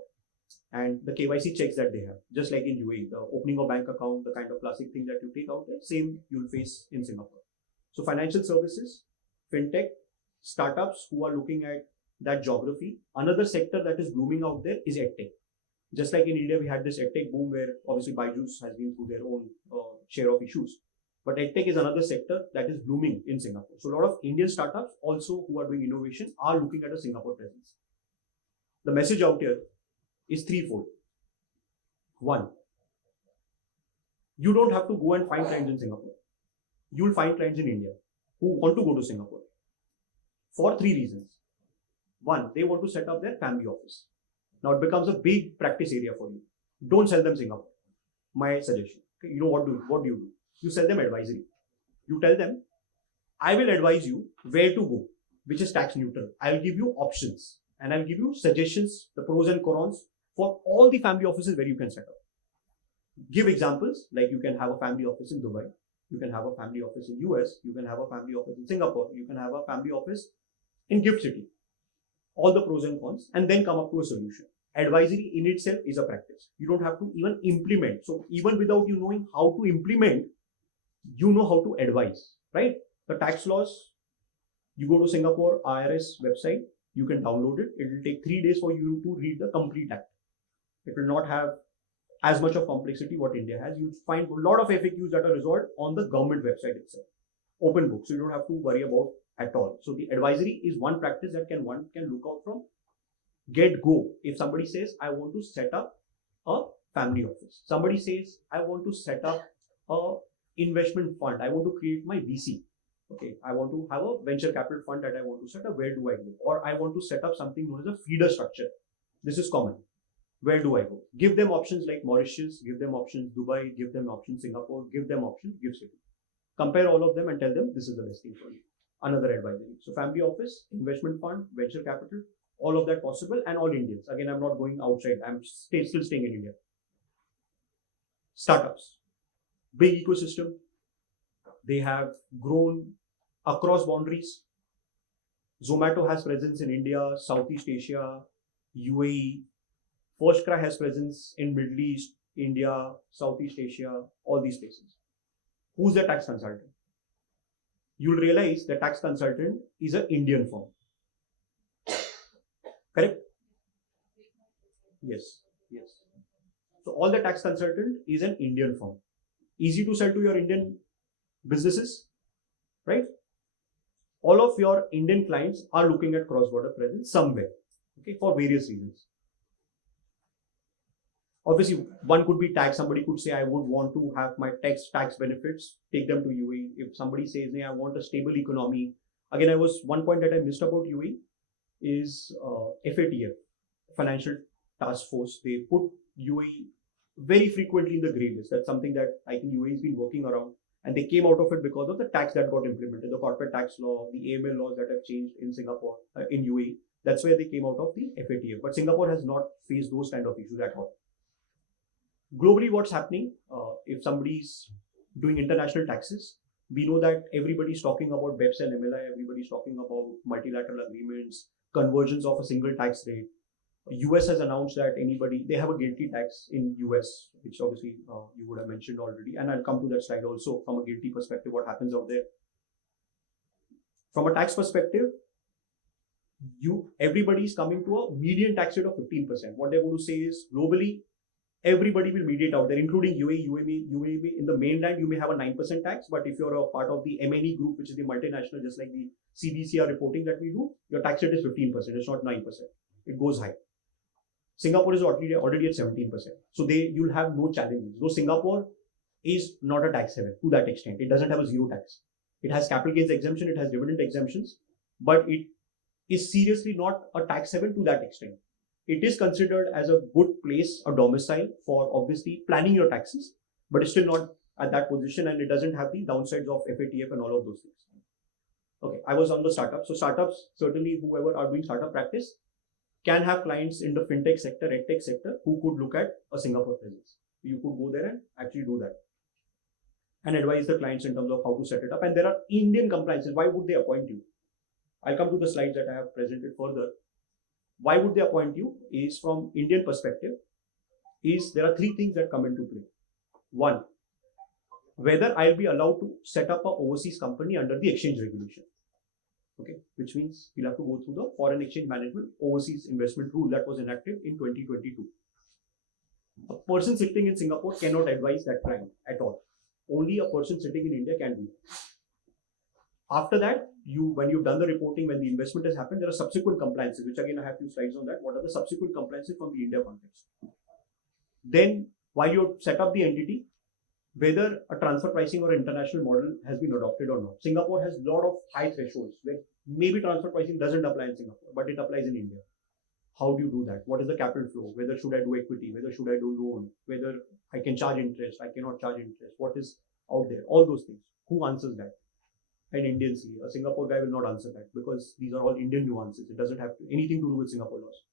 And the KYC checks that they have, just like in UAE, the opening of bank account, the kind of classic thing that you take out there, same you'll face in Singapore. So financial services, fintech, startups who are looking at that geography. Another sector that is blooming out there is edtech. Just like in India, we had this edtech boom where obviously Byju's has been through their own share of issues. But edtech is another sector that is blooming in Singapore. So a lot of Indian startups also who are doing innovation are looking at a Singapore presence. The message out here is threefold. One, you don't have to go and find clients in Singapore. You'll find clients in India who want to go to Singapore for three reasons. One, they want to set up their family office. Now it becomes a big practice area for you. Don't sell them Singapore. My suggestion. Okay, you know what do you do? You sell them advisory. You tell them, I will advise you where to go, which is tax neutral. I'll give you options and I'll give you suggestions, the pros and cons for all the family offices where you can set up. Give examples like you can have a family office in Dubai, you can have a family office in US, you can have a family office in Singapore, you can have a family office in Gift City. All the pros and cons, and then come up to a solution. Advisory in itself is a practice. You don't have to even implement. So even without you knowing how to implement, you know how to advise, right? The tax laws, you go to Singapore IRS website, you can download it. It will take 3 days for you to read the complete act. It will not have as much of complexity what India has. You'll find a lot of FAQs that are resolved on the government website itself. Open book, so you don't have to worry about at all. So the advisory is one practice that one can look out from. Get go. If somebody says, I want to set up a family office. Somebody says, I want to set up a investment fund. I want to create my VC. Okay, I want to have a venture capital fund that I want to set up. Where do I go? Or I want to set up something known as a feeder structure. This is common. Where do I go? Give them options like Mauritius, give them options Dubai, give them options Singapore, give them options Gift City. Compare all of them and tell them this is the best thing for you. Another advisory. So family office, investment fund, venture capital, all of that possible, and all Indians. Again, I'm not going outside. I'm still staying in India. Startups, big ecosystem. They have grown across boundaries. Zomato has presence in India, Southeast Asia, UAE. FirstCry has presence in Middle East, India, Southeast Asia, all these places. Who's the tax consultant? You'll realize the tax consultant is an Indian firm. Correct? Yes. So all the tax consultant is an Indian firm. Easy to sell to your Indian businesses, right? All of your Indian clients are looking at cross-border presence somewhere, okay, for various reasons. Obviously, one could be tax. Somebody could say, I would want to have my tax benefits, take them to UAE. If somebody says, hey, I want a stable economy. Again, one point that I missed about UAE is FATF, Financial Task Force. They put UAE very frequently in the grey list. That's something that I think UAE has been working around. And they came out of it because of the tax that got implemented, the corporate tax law, the AML laws that have changed in Singapore, in UAE. That's where they came out of the FATF. But Singapore has not faced those kind of issues at all. Globally, what's happening, if somebody's doing international taxes, we know that everybody's talking about BEPS and MLI, everybody's talking about multilateral agreements, convergence of a single tax rate. US has announced that they have a guilty tax in US, which obviously you would have mentioned already. And I'll come to that slide also from a guilty perspective, what happens out there. From a tax perspective, everybody's coming to a median tax rate of 15%. What they're going to say is globally, everybody will mediate out there, including UAE. In the mainland, you may have a 9% tax, but if you're a part of the MNE group, which is the multinational, just like the CBCR reporting that we do, your tax rate is 15%. It's not 9%. It goes high. Singapore is already at 17%. So you'll have no challenges. Though Singapore is not a tax haven to that extent. It doesn't have a zero tax. It has capital gains exemption, it has dividend exemptions, but it is seriously not a tax haven to that extent. It is considered as a good place, a domicile for obviously planning your taxes, but it's still not at that position, and it doesn't have the downsides of FATF and all of those things. Okay, I was on the startup. So startups, certainly whoever are doing startup practice can have clients in the fintech sector, edtech sector, who could look at a Singapore presence. You could go there and actually do that and advise the clients in terms of how to set it up. And there are Indian compliances. Why would they appoint you? I'll come to the slides that I have presented further. Why would they appoint you is from Indian perspective is there are three things that come into play. One, whether I'll be allowed to set up an overseas company under the exchange regulation. Okay, which means you'll have to go through the foreign exchange management overseas investment rule that was enacted in 2022. A person sitting in Singapore cannot advise that client at all. Only a person sitting in India can do it. After that, when you've done the reporting, when the investment has happened, there are subsequent compliances, which again I have few slides on that. What are the subsequent compliances from the India context? Then, while you set up the entity, whether a transfer pricing or international model has been adopted or not. Singapore has a lot of high thresholds where maybe transfer pricing doesn't apply in Singapore, but it applies in India. How do you do that? What is the capital flow? Whether should I do equity? Whether should I do loan? Whether I can charge interest? I cannot charge interest. What is out there? All those things. Who answers that? An Indian CA. A Singapore guy will not answer that because these are all Indian nuances. It doesn't have anything to do with Singapore laws.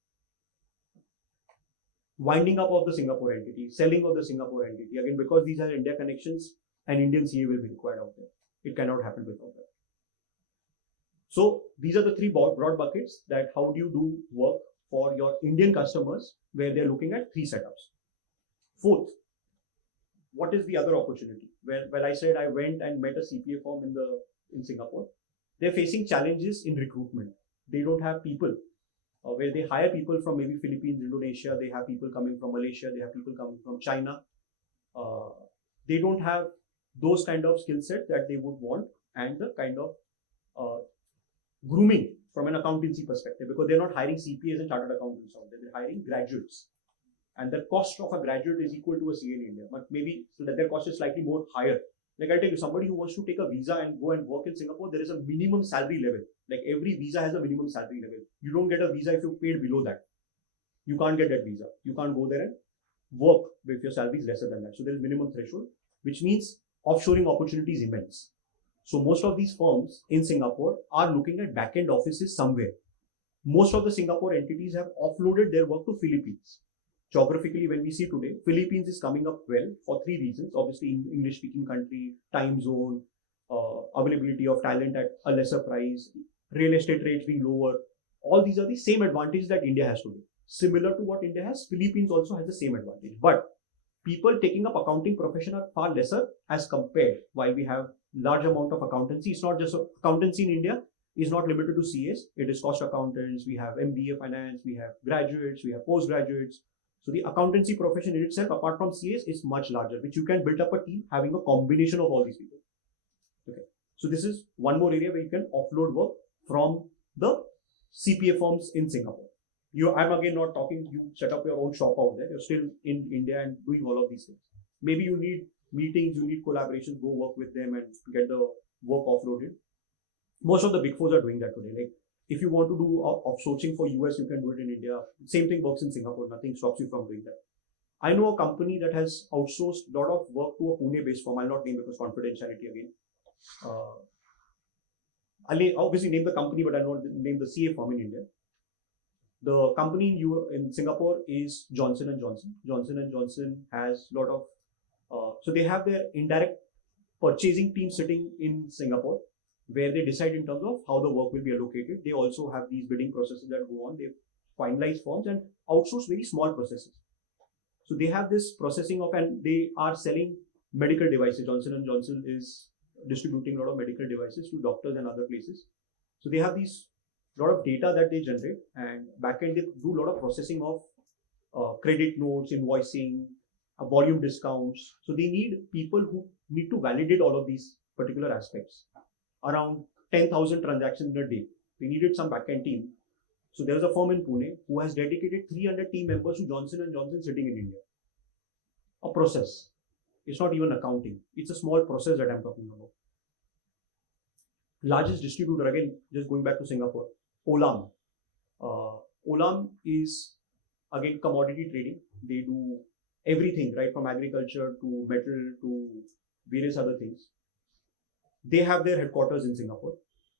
Winding up of the Singapore entity, selling of the Singapore entity. Again, because these are India connections, an Indian CA will be required out there. It cannot happen without that. So these are the three broad buckets that how do you do work for your Indian customers where they're looking at three setups. Fourth, what is the other opportunity? Well, I said I went and met a CPA firm in Singapore. They're facing challenges in recruitment. They don't have people. Where they hire people from maybe Philippines, Indonesia, they have people coming from Malaysia, they have people coming from China. They don't have those kind of skill set that they would want and the kind of grooming from an accountancy perspective, because they're not hiring CPAs and chartered accountants out there, they're hiring graduates. And the cost of a graduate is equal to a CA in India, but maybe so that their cost is slightly more higher. Like I tell you, somebody who wants to take a visa and go and work in Singapore, there is a minimum salary level. Like every visa has a minimum salary level. You don't get a visa if you paid below that. You can't get that visa. You can't go there and work if your salary is lesser than that. So there is minimum threshold, which means offshoring opportunity is immense. So most of these firms in Singapore are looking at back-end offices somewhere. Most of the Singapore entities have offloaded their work to Philippines. Geographically, when we see today, Philippines is coming up well for three reasons. Obviously, English-speaking country, time zone, availability of talent at a lesser price, real estate rates being lower. All these are the same advantages that India has today. Similar to what India has, Philippines also has the same advantage. But people taking up accounting profession are far lesser as compared. While we have large amount of accountancy, it's not just accountancy in India is not limited to CAs. It is cost accountants. We have MBA finance. We have graduates. We have postgraduates. So the accountancy profession in itself, apart from CAs, is much larger, which you can build up a team having a combination of all these people. Okay. So this is one more area where you can offload work from the CPA firms in Singapore. I'm again not talking, you set up your own shop out there. You're still in India and doing all of these things. Maybe you need meetings, you need collaborations, go work with them and get the work offloaded. Most of the big fours are doing that today. Like if you want to do outsourcing for US, you can do it in India. Same thing works in Singapore. Nothing stops you from doing that. I know a company that has outsourced a lot of work to a Pune-based firm. I'll not name because confidentiality again. I'll obviously name the company, but I'll not name the CA firm in India. The company in Singapore is Johnson & Johnson. Johnson & Johnson has a lot of, so they have their indirect purchasing team sitting in Singapore, where they decide in terms of how the work will be allocated. They also have these bidding processes that go on. They finalize forms and outsource very small processes. So they have this processing of, and they are selling medical devices. Johnson & Johnson is distributing a lot of medical devices to doctors and other places. So they have these lot of data that they generate, and backend they do a lot of processing of credit notes, invoicing, volume discounts. So they need people who need to validate all of these particular aspects. Around 10,000 transactions in a day. They needed some backend team. So there is a firm in Pune who has dedicated 300 team members to Johnson & Johnson sitting in India. A process. It's not even accounting. It's a small process that I'm talking about. Largest distributor, again, just going back to Singapore, Olam. Olam is, again, commodity trading. They do everything, right, from agriculture to metal to various other things. They have their headquarters in Singapore.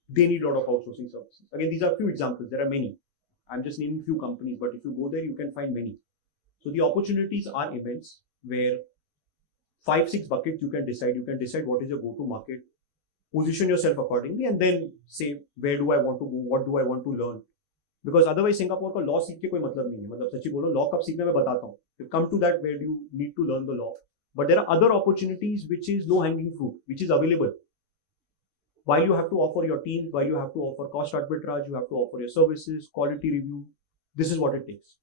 They need a lot of outsourcing services. Again, these are few examples. There are many. I'm just naming few companies, but if you go there, you can find many. So the opportunities are immense where 5-6 buckets you can decide. You can decide what is your go-to market, position yourself accordingly, and then say where do I want to go, what do I want to learn. Because otherwise Singapore का law सीख के कोई मतलब नहीं है. मतलब सच्ची बोलो लॉ कब सीखना मैं बताता हूँ. You come to that where you need to learn the law. But there are other opportunities which is low hanging fruit, which is available. While you have to offer your team, while you have to offer cost arbitrage, you have to offer your services, quality review. This is what it takes.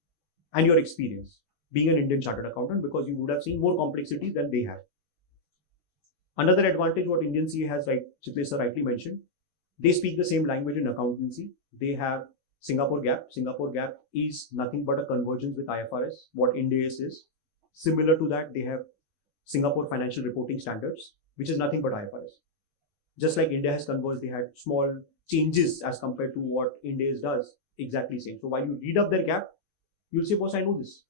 And your experience being an Indian chartered accountant, because you would have seen more complexity than they have. Another advantage what Indian CA has, like Chitlesh rightly mentioned, they speak the same language in accountancy. They have Singapore GAAP. Singapore GAAP is nothing but a convergence with IFRS, what Ind AS is. Similar to that, they have Singapore Financial Reporting Standards, which is nothing but IFRS. Just like India has converged, they had small changes as compared to what Ind AS does, exactly same. So while you read up their GAAP, you'll say, boss, I know this.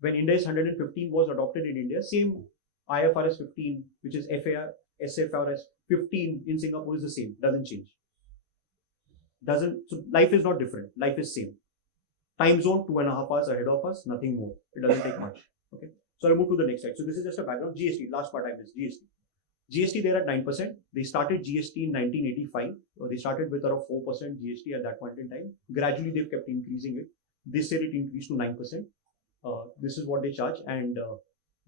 When Ind AS 115 was adopted in India, same IFRS 15, which is SFRS 15 in Singapore is the same, doesn't change. So life is not different, life is same. Time zone 2.5 hours ahead of us, nothing more. It doesn't take much. Okay. So I'll move to the next slide. So this is just a background. GST, last part I missed, GST. GST they're at 9%. They started GST in 1985. They started with around 4% GST at that point in time. Gradually they've kept increasing it. This year it increased to 9%. This is what they charge. And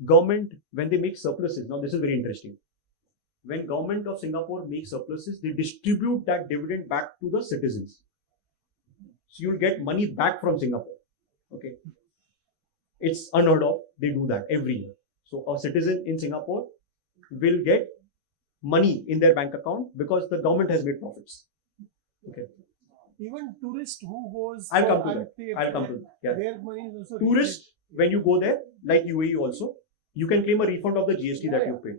government, when they make surpluses, now this is very interesting. When government of Singapore makes surpluses, they distribute that dividend back to the citizens. So you'll get money back from Singapore. Okay. It's unheard of. They do that every year. So a citizen in Singapore will get money in their bank account because the government has made profits. Okay. Even tourist who goes, I'll come to that. I'll come to that. Yeah. Their money is also Tourist, when you go there, like UAE also, you can claim a refund of the GST that you paid.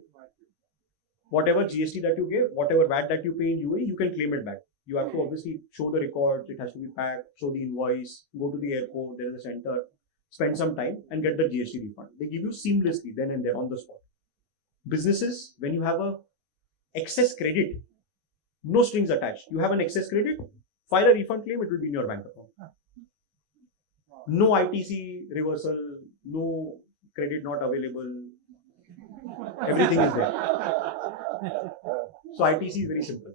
Whatever GST that you gave, whatever VAT that you pay in UAE, you can claim it back. You have to obviously show the records, it has to be packed, show the invoice, go to the airport, there is a center, spend some time and get the GST refund. They give you seamlessly then and there on the spot. Businesses, when you have a excess credit, no strings attached. You have an excess credit, file a refund claim, it will be in your bank account. No ITC reversal, no credit not available. Everything is there. So ITC is very simple,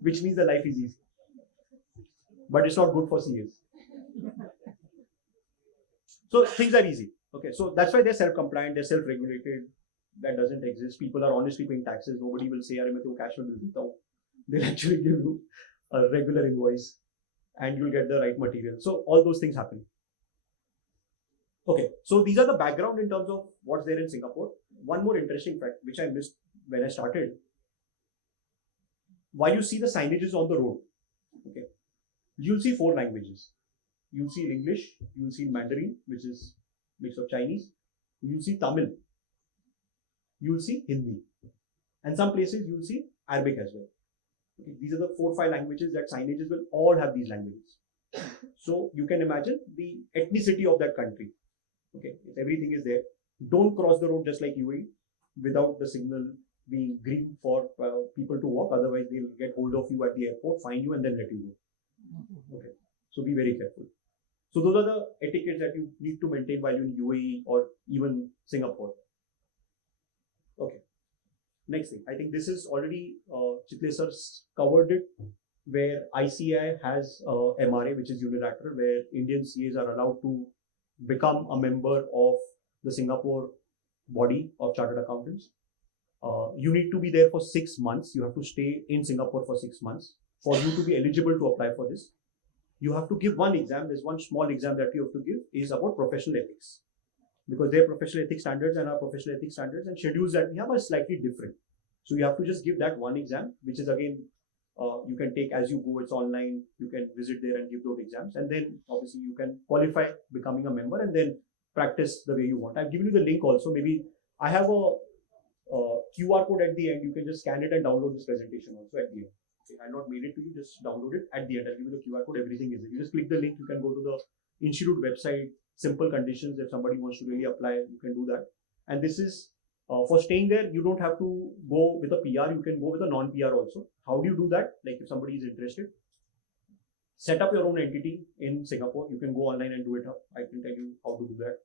which means the life is easy. But it's not good for CAs. So things are easy. Okay, so that's why they're self-compliant, they're self-regulated. That doesn't exist. People are honestly paying taxes. Nobody will say, cash will. They'll actually give you a regular invoice and you'll get the right material. So all those things happen. Okay, so these are the background in terms of what's there in Singapore. One more interesting fact, which I missed when I started. While you see the signages on the road, okay, you'll see 4 languages. You'll see English, you'll see Mandarin, which is mix of Chinese. You'll see Tamil. You'll see Hindi. And some places you'll see Arabic as well. Okay, these are the 4-5 languages that signages will all have these languages. So you can imagine the ethnicity of that country. Okay, if everything is there, don't cross the road just like UAE without the signal being green for people to walk. Otherwise, they'll get hold of you at the airport, find you, and then let you go. Okay, so be very careful. So those are the etiquettes that you need to maintain while you're in UAE or even Singapore. Okay. Next thing, I think this is already Chitlesh sir covered it, where ICAI has MRA, which is unilateral, where Indian CAs are allowed to become a member of the Singapore body of chartered accountants. You need to be there for 6 months. You have to stay in Singapore for 6 months for you to be eligible to apply for this. You have to give one exam. There's one small exam that you have to give is about professional ethics, because their professional ethics standards and our professional ethics standards and schedules that we have are slightly different. So you have to just give that one exam, which is again, you can take as you go, it's online, you can visit there and give those exams. And then obviously you can qualify becoming a member and then practice the way you want. I've given you the link also. Maybe I have a QR code at the end. You can just scan it and download this presentation also at the end. Okay, I'll not mail it to you, just download it at the end. I'll give you the QR code, everything is there. You just click the link, you can go to the institute website, simple conditions. If somebody wants to really apply, you can do that. And this is For staying there, you don't have to go with a PR. You can go with a non-PR also. How do you do that? Like if somebody is interested, set up your own entity in Singapore. You can go online and do it up. I can tell you how to do that.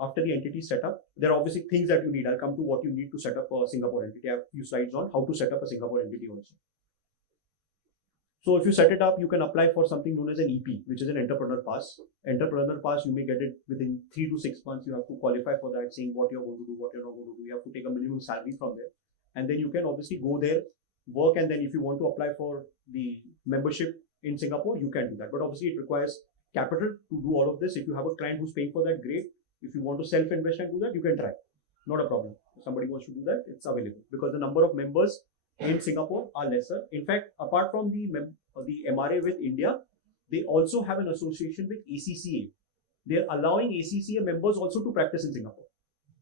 After the entity setup, there are obviously things that you need. I'll come to what you need to set up a Singapore entity. I have a few slides on how to set up a Singapore entity also. So if you set it up, you can apply for something known as an EP, which is an entrepreneur pass. Entrepreneur pass, you may get it within 3 to 6 months. You have to qualify for that, saying what you're going to do, what you're not going to do. You have to take a minimum salary from there. And then you can obviously go there, work, and then if you want to apply for the membership in Singapore, you can do that. But obviously it requires capital to do all of this. If you have a client who's paying for that, great. If you want to self-invest and do that, you can try. Not a problem. If somebody wants to do that, it's available because the number of members in Singapore are lesser. In fact, apart from the MRA with India, they also have an association with ACCA. They're allowing ACCA members also to practice in Singapore.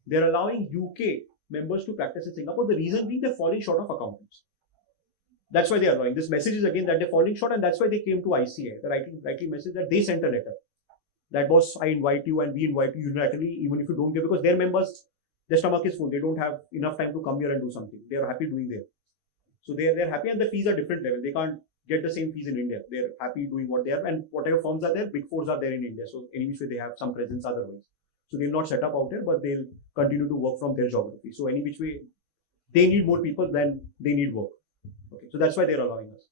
They're allowing UK members to practice in Singapore. The reason being they're falling short of accountants. That's why they are allowing. This message is again that they're falling short, and that's why they came to ICA. The rightly message that they sent a letter. That was, I invite you and we invite you unilaterally, even if you don't give, because their members, their stomach is full. They don't have enough time to come here and do something. They are happy doing there. So they're happy, and the fees are different level. They can't get the same fees in India. They're happy doing what they are, and whatever firms are there, big fours are there in India. So any which way they have some presence otherwise. So they'll not set up out here, but they'll continue to work from their geography. So any which way they need more people than they need work. Okay, so that's why they're allowing us.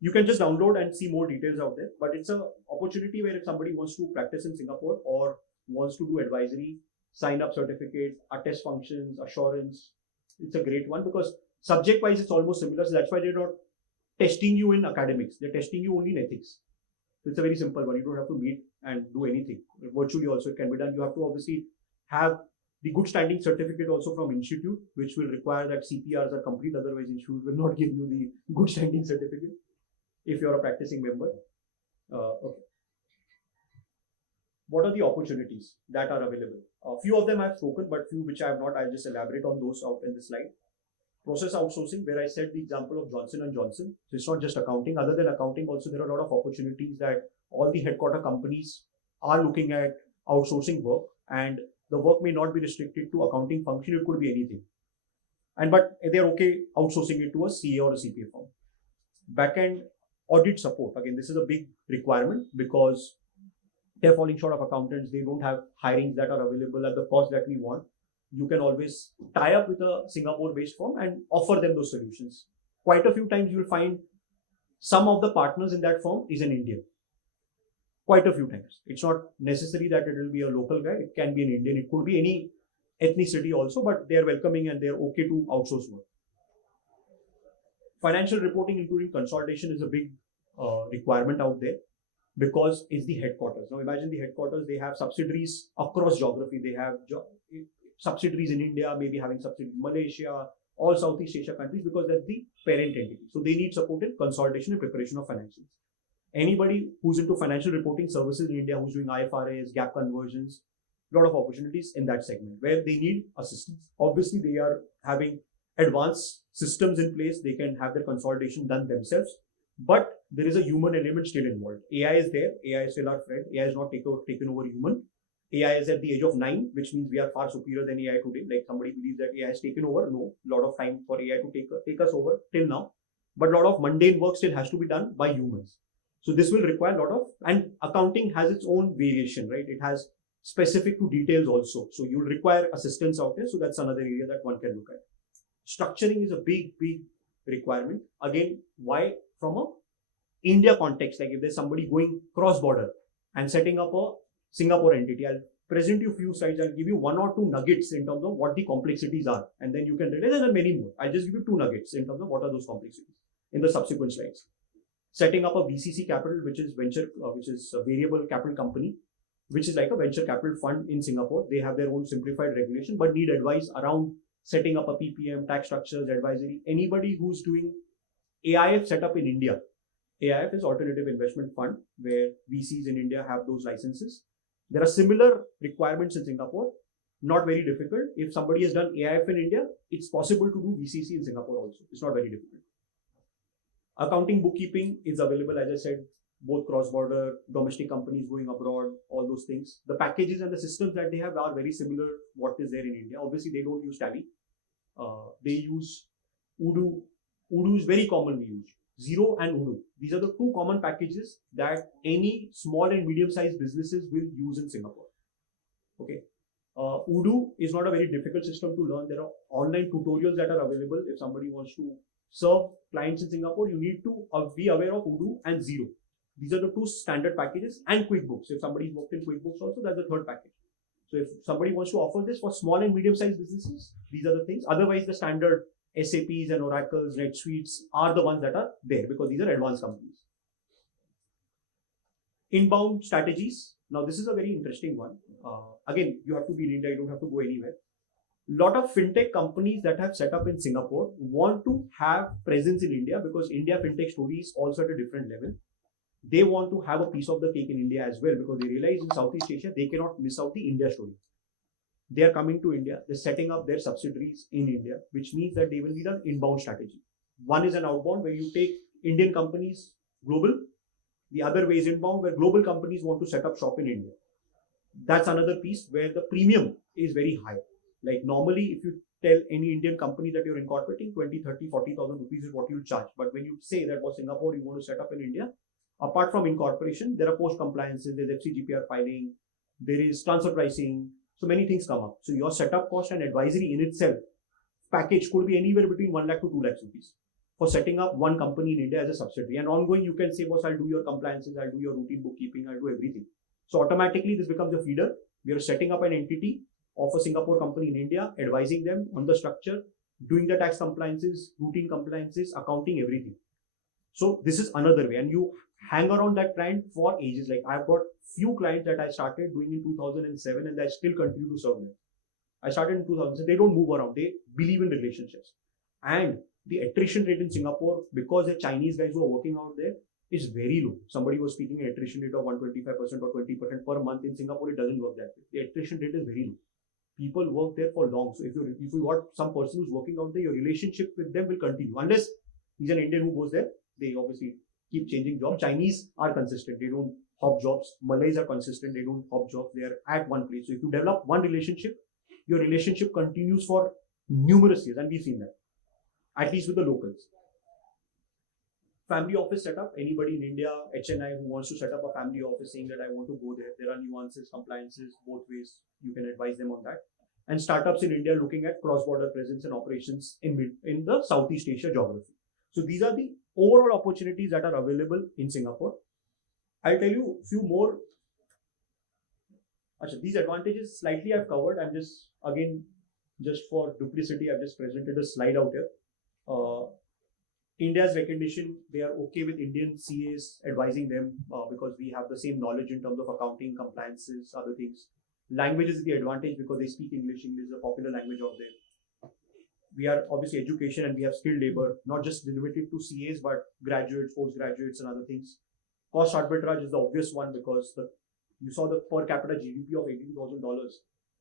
You can just download and see more details out there, but it's an opportunity where if somebody wants to practice in Singapore or wants to do advisory, sign up certificate, attest functions, assurance, it's a great one because subject wise it's almost similar. So that's why they're not testing you in academics. They're testing you only in ethics. So it's a very simple one. You don't have to meet and do anything. Virtually also it can be done. You have to obviously have the good standing certificate also from institute, which will require that CPRs are complete. Otherwise, institute will not give you the good standing certificate if you're a practicing member. Okay. What are the opportunities that are available? A few of them I've spoken, but few which I have not. I'll just elaborate on those out in the slide. Process outsourcing, where I said the example of Johnson & Johnson. So it's not just accounting. Other than accounting, also there are a lot of opportunities that all the headquarter companies are looking at outsourcing work, and the work may not be restricted to accounting function. It could be anything. But they're okay outsourcing it to a CA or a CPA firm. Backend audit support. Again, this is a big requirement because they're falling short of accountants. They don't have hirings that are available at the cost that we want. You can always tie up with a Singapore-based firm and offer them those solutions. Quite a few times you'll find some of the partners in that firm is an Indian. Quite a few times. It's not necessary that it will be a local guy. It can be an Indian. It could be any ethnicity also, but they're welcoming and they're okay to outsource work. Financial reporting, including consolidation, is a big requirement out there because it's the headquarters. Now imagine the headquarters, they have subsidiaries across geography. They have subsidiaries in India, maybe having subsidiaries in Malaysia, all Southeast Asia countries because that's the parent entity. So they need support in consolidation and preparation of financials. Anybody who's into financial reporting services in India, who's doing IFRS, gap conversions, a lot of opportunities in that segment where they need assistance. Obviously, they are having advanced systems in place. They can have their consolidation done themselves, but there is a human element still involved. AI is there. AI is still our friend. AI is not taken over human. AI is at the age of 9, which means we are far superior than AI today. Like somebody believes that AI has taken over. No, a lot of time for AI to take us over till now. But a lot of mundane work still has to be done by humans. So this will require a lot of, and accounting has its own variation, right? It has specific to details also. So you'll require assistance out there. So that's another area that one can look at. Structuring is a big requirement. Again, why? From a India context, like if there's somebody going cross-border and setting up a Singapore entity, I'll present you a few slides. I'll give you 1 or 2 nuggets in terms of what the complexities are. And then you can realize there are many more. I'll just give you 2 nuggets in terms of what are those complexities in the subsequent slides. Setting up a VCC capital, which is a variable capital company, which is like a venture capital fund in Singapore. They have their own simplified regulation, but need advice around setting up a PPM, tax structures, advisory. Anybody who's doing AIF setup in India. AIF is Alternative Investment Fund, where VCs in India have those licenses. There are similar requirements in Singapore, not very difficult. If somebody has done AIF in India, it's possible to do VCC in Singapore also. It's not very difficult. Accounting bookkeeping is available, as I said, both cross-border, domestic companies going abroad, all those things. The packages and the systems that they have are very similar what is there in India. Obviously, they don't use Tally. They use Odoo. Odoo is very commonly used. Xero and Odoo. These are the two common packages that any small and medium-sized businesses will use in Singapore. Okay. Odoo is not a very difficult system to learn. There are online tutorials that are available. If somebody wants to serve clients in Singapore, you need to be aware of Odoo and Xero. These are the two standard packages, and QuickBooks. If somebody's worked in QuickBooks also, that's the third package. So if somebody wants to offer this for small and medium-sized businesses, these are the things. Otherwise, the standard SAPs and Oracles, NetSuites are the ones that are there because these are advanced companies. Inbound strategies. Now, this is a very interesting one. Again, you have to be in India, you don't have to go anywhere. Lot of fintech companies that have set up in Singapore want to have presence in India because India fintech story is also at a different level. They want to have a piece of the cake in India as well because they realize in Southeast Asia, they cannot miss out the India story. They are coming to India, they're setting up their subsidiaries in India, which means that they will need an inbound strategy. One is an outbound where you take Indian companies global. The other way is inbound where global companies want to set up shop in India. That's another piece where the premium is very high. Like normally, if you tell any Indian company that you're incorporating, 20, 30, 40,000 rupees is what you charge. But when you say that for Singapore, you want to set up in India, apart from incorporation, there are post compliances, there's FCGPR filing, there is transfer pricing, so many things come up. So your setup cost and advisory in itself, package could be anywhere between 1 lakh to 2 lakhs rupees for setting up one company in India as a subsidiary. And ongoing, you can say, boss, I'll do your compliances, I'll do your routine bookkeeping, I'll do everything. So automatically, this becomes a feeder. We are setting up an entity of a Singapore company in India, advising them on the structure, doing the tax compliances, routine compliances, accounting, everything. So this is another way, and you hang around that client for ages. Like I've got few clients that I started doing in 2007 and I still continue to serve them. I started in 2000, they don't move around. They believe in relationships. And the attrition rate in Singapore, because the Chinese guys who are working out there, is very low. Somebody was speaking an attrition rate of 125% or 20% per month. In Singapore, it doesn't work that way. The attrition rate is very low. People work there for long. So if you want some person who's working out there, your relationship with them will continue. Unless he's an Indian who goes there, they obviously keep changing jobs. Chinese are consistent. They don't hop jobs. Malays are consistent. They don't hop jobs. They are at one place. So if you develop one relationship, your relationship continues for numerous years. And we've seen that, at least with the locals. Family office setup. Anybody in India, HNI who wants to set up a family office saying that I want to go there. There are nuances, compliances, both ways. You can advise them on that. And startups in India looking at cross-border presence and operations in the Southeast Asia geography. So these are the overall opportunities that are available in Singapore. I'll tell you a few more. These advantages slightly I've covered. I'm just, again, just for duplicity, I've just presented a slide out here. India's recognition, they are okay with Indian CAs advising them because we have the same knowledge in terms of accounting, compliances, other things. Language is the advantage because they speak English. English is a popular language out there. We are obviously education and we have skilled labor, not just limited to CAs, but graduates, postgraduates and other things. Cost arbitrage is the obvious one because you saw the per capita GDP of $82,000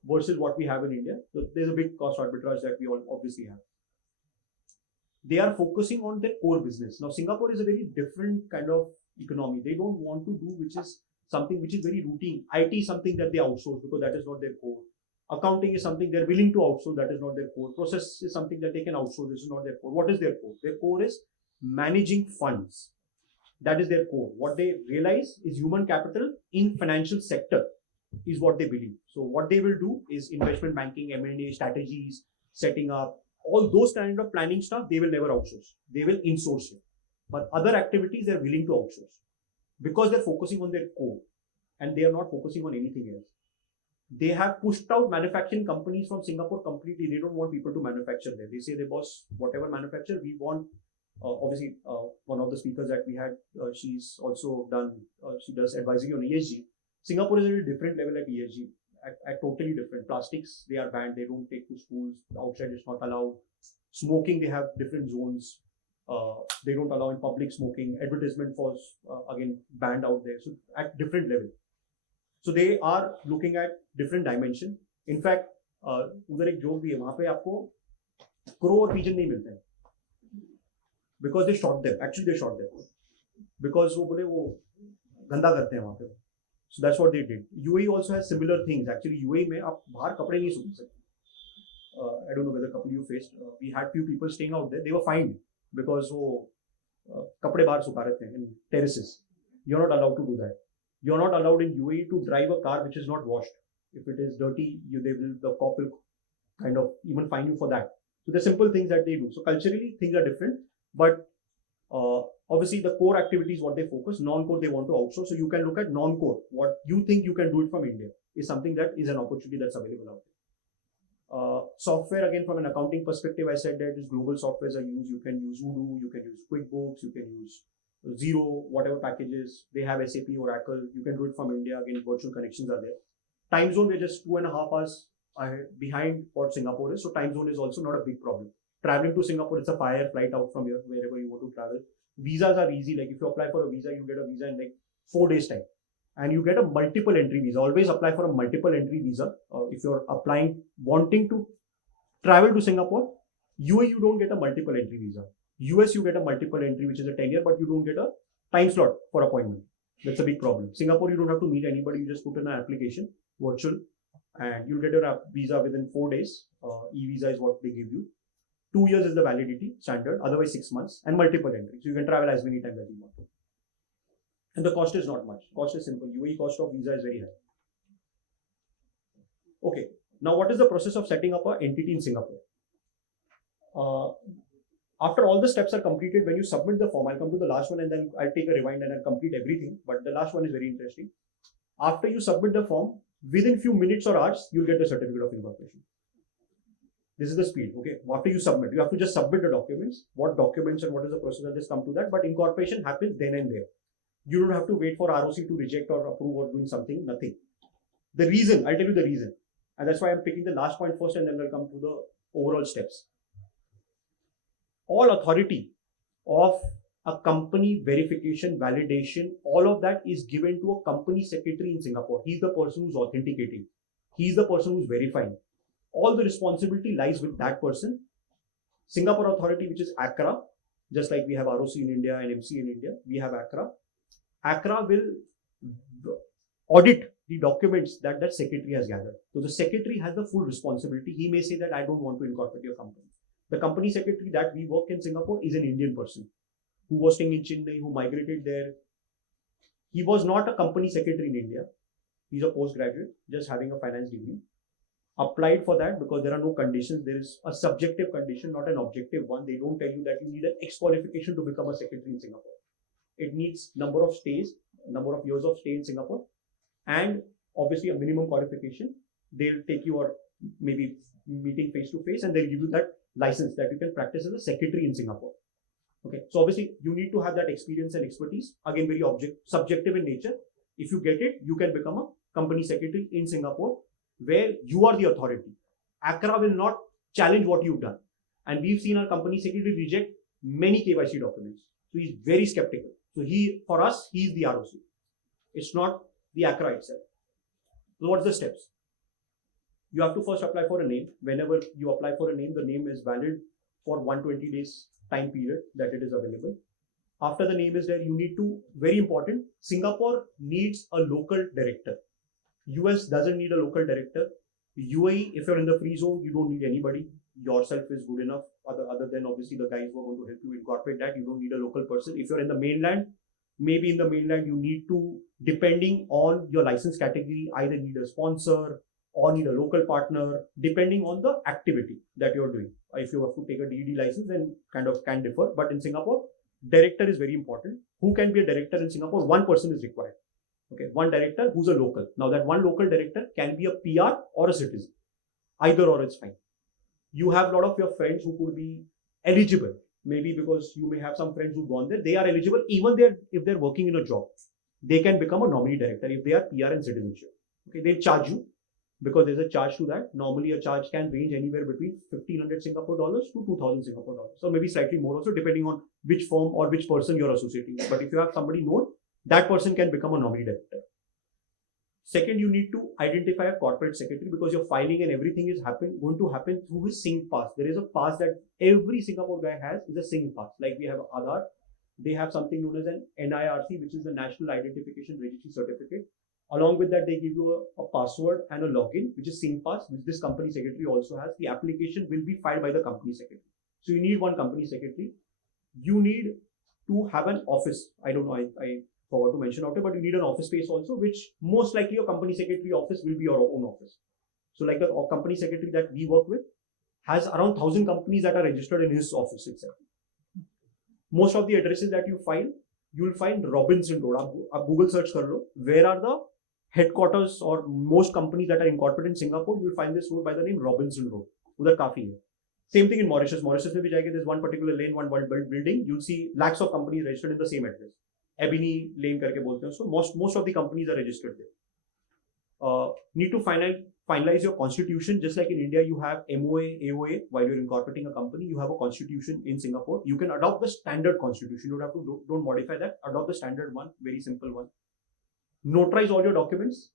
versus what we have in India. So there's a big cost arbitrage that we all obviously have. They are focusing on their core business. Now, Singapore is a very different kind of economy. They don't want to do something which is very routine. IT is something that they outsource because that is not their core. Accounting is something they're willing to outsource, that is not their core. Process is something that they can outsource, this is not their core. What is their core? Their core is managing funds. That is their core. What they realize is human capital in financial sector is what they believe. So what they will do is investment banking, M&A, strategies, setting up, all those kind of planning stuff, they will never outsource. They will insource it. But other activities, they're willing to outsource because they're focusing on their core and they are not focusing on anything else. They have pushed out manufacturing companies from Singapore completely. They don't want people to manufacture there. They say, they boss, whatever manufacture, we want, obviously, one of the speakers that we had, she's also done, she does advisory on ESG. Singapore is at a different level at ESG. At totally different. Plastics, they are banned. They don't take to schools. Outside is not allowed. Smoking, they have different zones. They don't allow in public smoking. Advertisement was again banned out there. So at different level. So they are looking at different dimension. In fact, उधर एक joke भी है. वहाँ पे आपको crow और pigeon नहीं मिलते हैं. Because they shot them. Actually, they shot them. Because वो बोले वो गंदा करते हैं वहाँ पे. So that's what they did. UAE also has similar things. Actually, UAE में आप बाहर कपड़े नहीं सूख सकते. I don't know whether couple you faced. We had few people staying out there. They were fined because वो कपड़े बाहर सुखा रहे थे in terraces. You're not allowed to do that. You're not allowed in UAE to drive a car which is not washed. If it is dirty, the cop will kind of even fine you for that. So the simple things that they do. So culturally, things are different, but obviously the core activities what they focus, non-core they want to outsource. So you can look at non-core. What you think you can do it from India is something that is an opportunity that's available out there. Software, again, from an accounting perspective, I said that global softwares are used. You can use Voodoo, you can use QuickBooks, you can use Zero, whatever packages. They have SAP, Oracle. You can do it from India. Again, virtual connections are there. Time zone, we're just 2.5 hours behind what Singapore is. So time zone is also not a big problem. Traveling to Singapore, it's a fire flight out from here, wherever you want to travel. Visas are easy. Like if you apply for a visa, you get a visa in like 4 days time. And you get a multiple entry visa. Always apply for a multiple entry visa. If you're applying, wanting to travel to Singapore, UAE, you don't get a multiple entry visa. US, you get a multiple entry, which is a 10-year, but you don't get a time slot for appointment. That's a big problem. Singapore, you don't have to meet anybody. You just put in an application, virtual, and you'll get your visa within 4 days. E-visa is what they give you. 2 years is the validity standard, otherwise 6 months, and multiple entries. So you can travel as many times as you want. And the cost is not much. Cost is simple. UAE cost of visa is very high. Okay. Now, what is the process of setting up an entity in Singapore? After all the steps are completed, when you submit the form, I'll come to the last one and then I'll take a rewind and I'll complete everything. But the last one is very interesting. After you submit the form, within few minutes or hours, you'll get the certificate of incorporation. This is the speed, okay? After you submit, you have to just submit the documents. What documents and what is the process, I'll just come to that. But incorporation happens then and there. You don't have to wait for ROC to reject or approve or doing something, nothing. The reason, I'll tell you the reason. And that's why I'm picking the last point first and then I'll come to the overall steps. All authority of a company verification, validation, all of that is given to a company secretary in Singapore. He's the person who's authenticating. He's the person who's verifying. All the responsibility lies with that person. Singapore authority, which is ACRA, just like we have ROC in India and MC in India, we have ACRA. ACRA will audit the documents that that secretary has gathered. So the secretary has the full responsibility. He may say that I don't want to incorporate your company. The company secretary that we work in Singapore is an Indian person who was staying in Chennai, who migrated there. He was not a company secretary in India. He's a postgraduate, just having a finance degree. Applied for that because there are no conditions. There is a subjective condition, not an objective one. They don't tell you that you need an X qualification to become a secretary in Singapore. It needs number of stays, number of years of stay in Singapore, and obviously a minimum qualification. They'll take you or maybe meeting face to face and they'll give you that license that you can practice as a secretary in Singapore. Okay, so obviously you need to have that experience and expertise. Again, very subjective in nature. If you get it, you can become a company secretary in Singapore where you are the authority. ACRA will not challenge what you've done. And we've seen our company secretary reject many KYC documents. So he's very skeptical. So for us, he's the ROC. It's not the ACRA itself. So what's the steps? You have to first apply for a name. Whenever you apply for a name, the name is valid for 120 days time period that it is available. After the name is there, you need to, very important, Singapore needs a local director. US doesn't need a local director. UAE, if you're in the free zone, you don't need anybody. Yourself is good enough. Other than obviously the guys who are going to help you incorporate that, you don't need a local person. If you're in the mainland, maybe in the mainland, you need to, depending on your license category, either need a sponsor or need a local partner, depending on the activity that you're doing. If you have to take a DED license, then kind of can differ. But in Singapore, director is very important. Who can be a director in Singapore? One person is required. Okay, one director who's a local. Now that one local director can be a PR or a citizen. Either or it's fine. You have a lot of your friends who could be eligible. Maybe because you may have some friends who've gone there. They are eligible even if they're working in a job. They can become a nominee director if they are PR and citizenship. Okay, they charge you because there's a charge to that. Normally a charge can range anywhere between 1,500 Singapore dollars to 2,000 Singapore dollars. So maybe slightly more also depending on which firm or which person you're associating with. But if you have somebody known, that person can become a nominee director. Second, you need to identify a corporate secretary because your filing and everything is going to happen through his sync pass. There is a pass that every Singapore guy has, is a sync pass. Like we have Aadhaar, they have something known as an NIRC, which is the National Identification Registry Certificate. Along with that, they give you a password and a login, which is SingPass, which this company secretary also has. The application will be filed by the company secretary. So you need one company secretary. You need to have an office. I don't know, I forgot to mention out here, but you need an office space also, which most likely your company secretary office will be your own office. So like the company secretary that we work with has around 1,000 companies that are registered in his office itself. Most of the addresses that you will find Robinson Road. आप Google search कर लो. Where are the headquarters or most companies that are incorporated in Singapore? You will find this road by the name Robinson Road. उधर काफी है. Same thing in Mauritius. Mauritius में भी जाएंगे, there's one particular lane, one building. You'll see lakhs of companies registered in the same address. Ebony Lane करके बोलते हैं. So most of the companies are registered there. Need to finalize your constitution. Just like in India, you have MOA, AOA. While you're incorporating a company, you have a constitution in Singapore. You can adopt the standard constitution. You don't have to don't modify that. Adopt the standard one, very simple one. Notarize all your documents,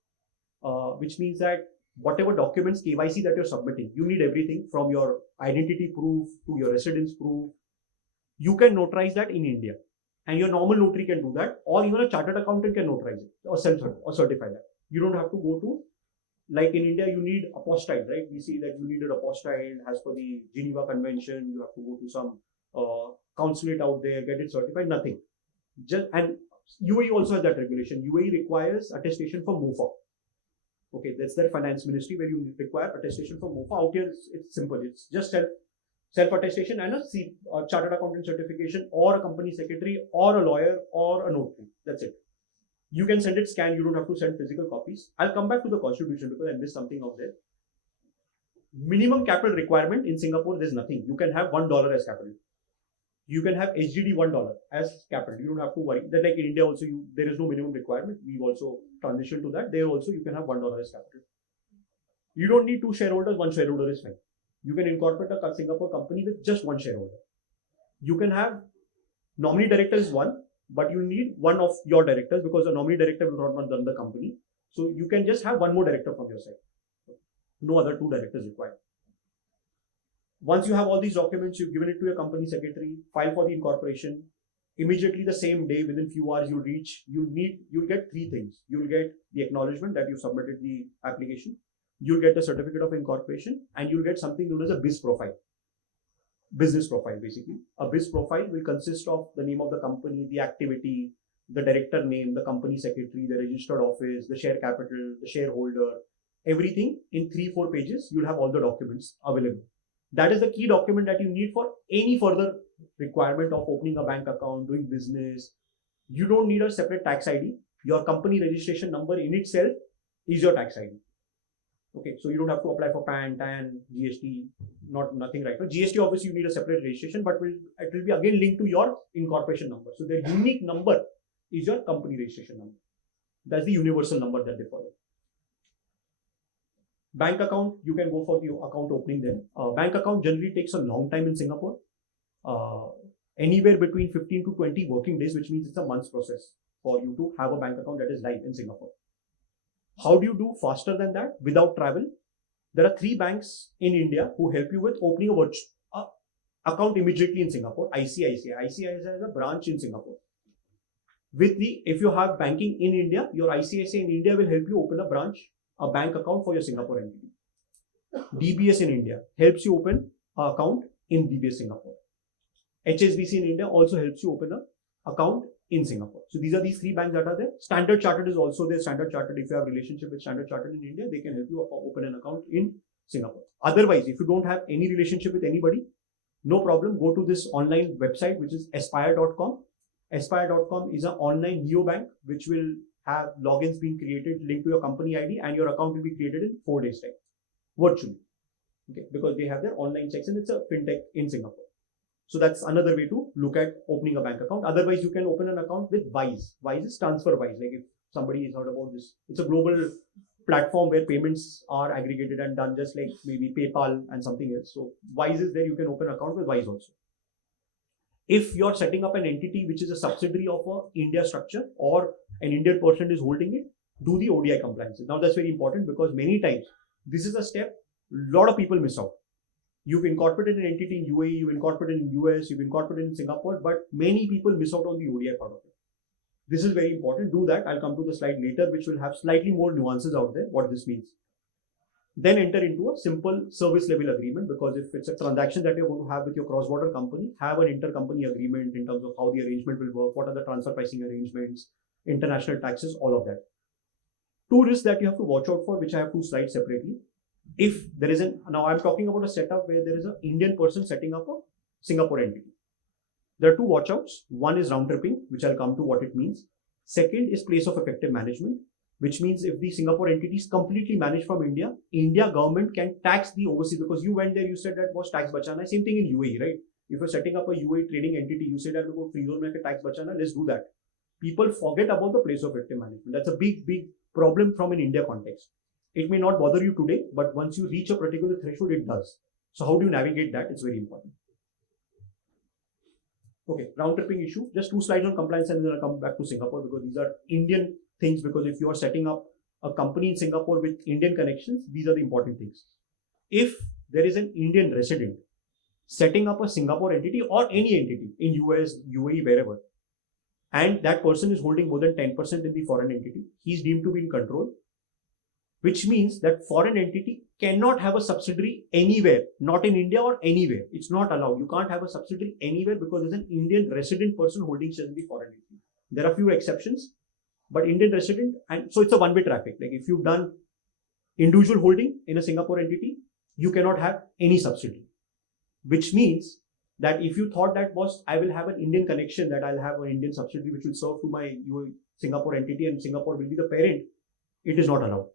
which means that whatever documents KYC that you're submitting, you need everything from your identity proof to your residence proof. You can notarize that in India, and your normal notary can do that, or even a chartered accountant can notarize it or certify that. You don't have to go to, like in India, you need apostille, right? We see that you needed apostille as per the Geneva Convention. You have to go to some consulate out there, get it certified. Nothing. And UAE also has that regulation. UAE requires attestation for MOFA. Okay, that's their finance ministry where you require attestation for MOFA. Out here, it's simple. It's just self-attestation and a chartered accountant certification, or a company secretary, or a lawyer, or a notary. That's it. You can send it scanned. You don't have to send physical copies. I'll come back to the constitution because I missed something out there. Minimum capital requirement in Singapore, there's nothing. You can have $1 as capital. You can have HGD $1 as capital. You don't have to worry. That like in India also, there is no minimum requirement. We've also transitioned to that. There also you can have $1 as capital. You don't need two shareholders. One shareholder is fine. You can incorporate a Singapore company with just one shareholder. You can have nominee director is one, but you need one of your directors because a nominee director will not run the company. So you can just have one more director from your side. No other two directors required. Once you have all these documents, you've given it to your company secretary, file for the incorporation. Immediately the same day, within few hours, you'll get three things. You'll get the acknowledgement that you submitted the application. You'll get the certificate of incorporation, and you'll get something known as a BIS profile. Business profile, basically. A BIS profile will consist of the name of the company, the activity, the director name, the company secretary, the registered office, the share capital, the shareholder, everything in 3-4 pages. You'll have all the documents available. That is the key document that you need for any further requirement of opening a bank account, doing business. You don't need a separate tax ID. Your company registration number in itself is your tax ID. Okay, so you don't have to apply for PAN, TAN, GST, nothing right now. GST obviously you need a separate registration, but it will be again linked to your incorporation number. So the unique number is your company registration number. That's the universal number that they follow. Bank account, you can go for the account opening then. Bank account generally takes a long time in Singapore. Anywhere between 15 to 20 working days, which means it's a month's process for you to have a bank account that is live in Singapore. How do you do faster than that without travel? There are 3 banks in India who help you with opening a account immediately in Singapore. ICICI has a branch in Singapore. If you have banking in India, your ICICI in India will help you open a bank account for your Singapore entity. DBS in India helps you open an account in DBS Singapore. HSBC in India also helps you open an account in Singapore. So these are these 3 banks that are there. Standard Chartered is also there. Standard Chartered, if you have a relationship with Standard Chartered in India, they can help you open an account in Singapore. Otherwise, if you don't have any relationship with anybody, no problem. Go to this online website, which is aspire.com. Aspire.com is an online neobank, which will have logins being created linked to your company ID, and your account will be created in 4 days time, virtually. Okay, because they have their online section. It's a fintech in Singapore. So that's another way to look at opening a bank account. Otherwise, you can open an account with Wise. Wise is TransferWise. Like if somebody has heard about this, it's a global platform where payments are aggregated and done just like maybe PayPal and something else. So Wise is there. You can open an account with Wise also. If you're setting up an entity which is a subsidiary of a India structure or an Indian person is holding it, do the ODI compliances. Now that's very important because many times this is a step a lot of people miss out. You've incorporated an entity in UAE, you've incorporated in US, you've incorporated in Singapore, but many people miss out on the ODI part of it. This is very important. Do that. I'll come to the slide later, which will have slightly more nuances out there, what this means. Then enter into a simple service level agreement, because if it's a transaction that you're going to have with your cross-border company, have an intercompany agreement in terms of how the arrangement will work, what are the transfer pricing arrangements, international taxes, all of that. Two risks that you have to watch out for, which I have two slides separately. If there is now I'm talking about a setup where there is an Indian person setting up a Singapore entity. There are two watch outs. One is round tripping, which I'll come to what it means. Second is place of effective management, which means if the Singapore entity is completely managed from India, India government can tax the overseas, because you went there, you said that was tax bachana. Same thing in UAE, right? If you're setting up a UAE trading entity, you say that free zone mein tax bachana, let's do that. People forget about the place of effective management. That's a big problem from an India context. It may not bother you today, but once you reach a particular threshold, it does. So how do you navigate that? It's very important. Okay, round tripping issue. Just two slides on compliance and then I'll come back to Singapore, because these are Indian things, because if you are setting up a company in Singapore with Indian connections, these are the important things. If there is an Indian resident setting up a Singapore entity or any entity in US, UAE, wherever, and that person is holding more than 10% in the foreign entity, he's deemed to be in control, which means that foreign entity cannot have a subsidiary anywhere, not in India or anywhere. It's not allowed. You can't have a subsidiary anywhere because there's an Indian resident person holding shares in the foreign entity. There are few exceptions, but Indian resident, and so it's a one-way traffic. Like if you've done individual holding in a Singapore entity, you cannot have any subsidiary, which means that if you thought that was, I will have an Indian connection, that I'll have an Indian subsidiary which will serve to my Singapore entity and Singapore will be the parent, it is not allowed.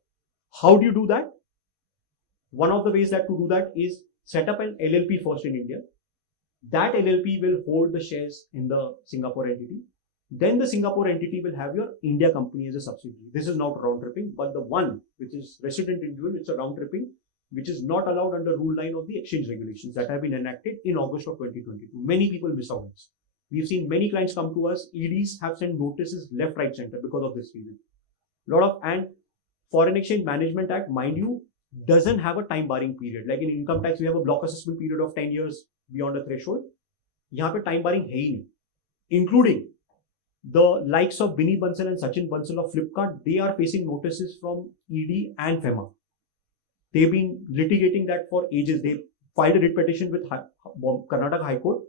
How do you do that? One of the ways that to do that is set up an LLP first in India. That LLP will hold the shares in the Singapore entity. Then the Singapore entity will have your India company as a subsidiary. This is not round tripping, but the one which is resident individual, it's a round tripping, which is not allowed under Rule 9 of the exchange regulations that have been enacted in August of 2022. Many people miss out on this. We've seen many clients come to us. EDs have sent notices left, right, center because of this reason. And Foreign Exchange Management Act, mind you, doesn't have a time barring period. Like in income tax, we have a block assessment period of 10 years beyond a threshold. यहाँ पे time barring है ही नहीं. Including the likes of Binny Bansal and Sachin Bansal of Flipkart, they are facing notices from ED and FEMA. They've been litigating that for ages. They filed a writ petition with Karnataka High Court.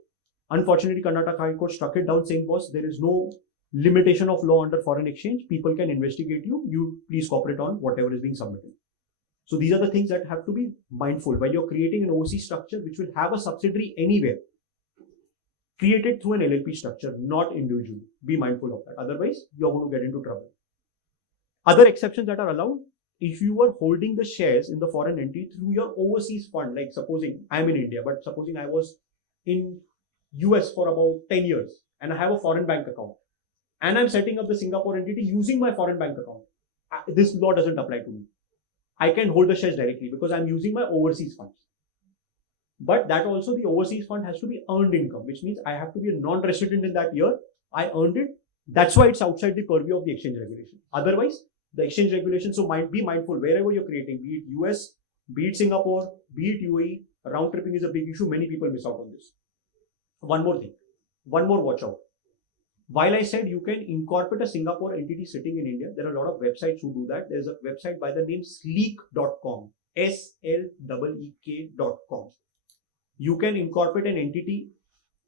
Unfortunately, Karnataka High Court struck it down saying, boss, there is no limitation of law under foreign exchange. People can investigate you. You please cooperate on whatever is being submitted. So these are the things that have to be mindful while you're creating an overseas structure which will have a subsidiary anywhere. Create it through an LLP structure, not individually. Be mindful of that. Otherwise, you're going to get into trouble. Other exceptions that are allowed, if you are holding the shares in the foreign entity through your overseas fund, like supposing I'm in India, but supposing I was in US for about 10 years and I have a foreign bank account and I'm setting up the Singapore entity using my foreign bank account, this law doesn't apply to me. I can hold the shares directly because I'm using my overseas funds. But that also, the overseas fund has to be earned income, which means I have to be a non-resident in that year. I earned it. That's why it's outside the purview of the exchange regulation. Otherwise, the exchange regulation, so be mindful wherever you're creating, be it US, be it Singapore, be it UAE, round tripping is a big issue. Many people miss out on this. One more thing, one more watch out. While I said you can incorporate a Singapore entity sitting in India, there are a lot of websites who do that. There's a website by the name sleek.com, sleek.com. You can incorporate an entity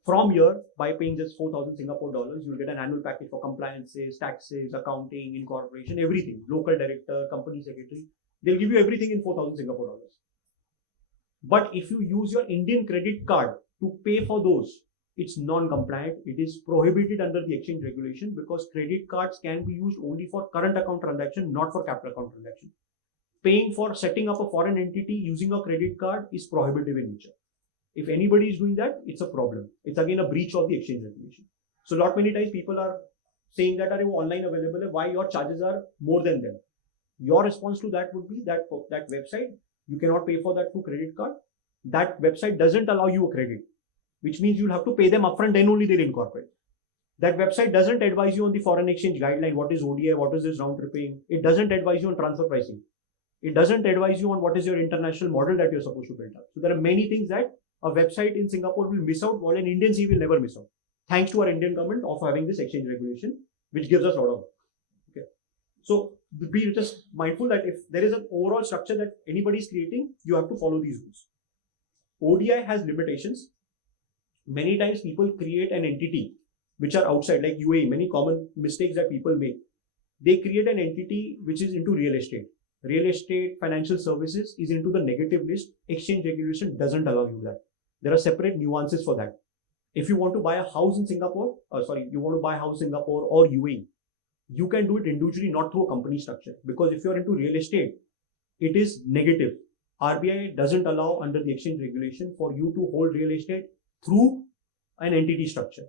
from here by paying just 4,000 Singapore dollars. You'll get an annual package for compliances, taxes, accounting, incorporation, everything. Local director, company secretary. They'll give you everything in 4,000 Singapore dollars. But if you use your Indian credit card to pay for those, it's non-compliant. It is prohibited under the exchange regulation because credit cards can be used only for current account transaction, not for capital account transaction. Paying for setting up a foreign entity using a credit card is prohibitive in nature. If anybody is doing that, it's a problem. It's again a breach of the exchange regulation. So lot many times people are saying that are you online available, why your charges are more than them. Your response to that would be that website, you cannot pay for that through credit card. That website doesn't allow you a credit, which means you'll have to pay them upfront, then only they'll incorporate. That website doesn't advise you on the foreign exchange guideline, what is ODI, what is this round tripping. It doesn't advise you on transfer pricing. It doesn't advise you on what is your international model that you're supposed to build up. So there are many things that a website in Singapore will miss out, while an Indian CV will never miss out. Thanks to our Indian government of having this exchange regulation, which gives us a lot of. Okay. So be just mindful that if there is an overall structure that anybody is creating, you have to follow these rules. ODI has limitations. Many times people create an entity which are outside, like UAE, many common mistakes that people make. They create an entity which is into real estate. Real estate, financial services is into the negative list. Exchange regulation doesn't allow you that. There are separate nuances for that. If you want to buy a house in Singapore, you want to buy a house in Singapore or UAE, you can do it individually, not through a company structure. Because if you're into real estate, it is negative. RBI doesn't allow under the exchange regulation for you to hold real estate through an entity structure,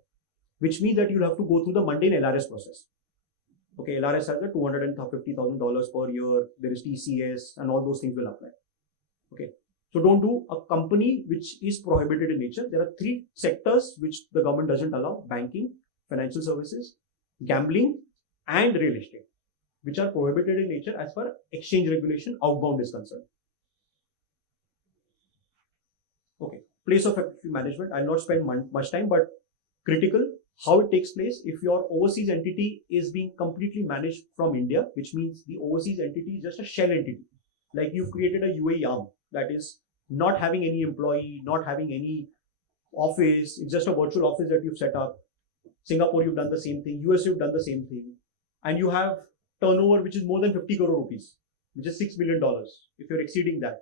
which means that you'll have to go through the mundane LRS process. Okay, LRS has a $250,000 per year. There is TCS and all those things will apply. Okay, so don't do a company which is prohibited in nature. There are 3 sectors which the government doesn't allow: banking, financial services, gambling, and real estate, which are prohibited in nature as far exchange regulation outbound is concerned. Okay, place of effective management. I'll not spend much time, but critical. How it takes place: if your overseas entity is being completely managed from India, which means the overseas entity is just a shell entity. Like you've created a UAE arm that is not having any employee, not having any office. It's just a virtual office that you've set up. Singapore, you've done the same thing. US, you've done the same thing. And you have turnover which is more than 50 crore rupees, which is $6 million. If you're exceeding that,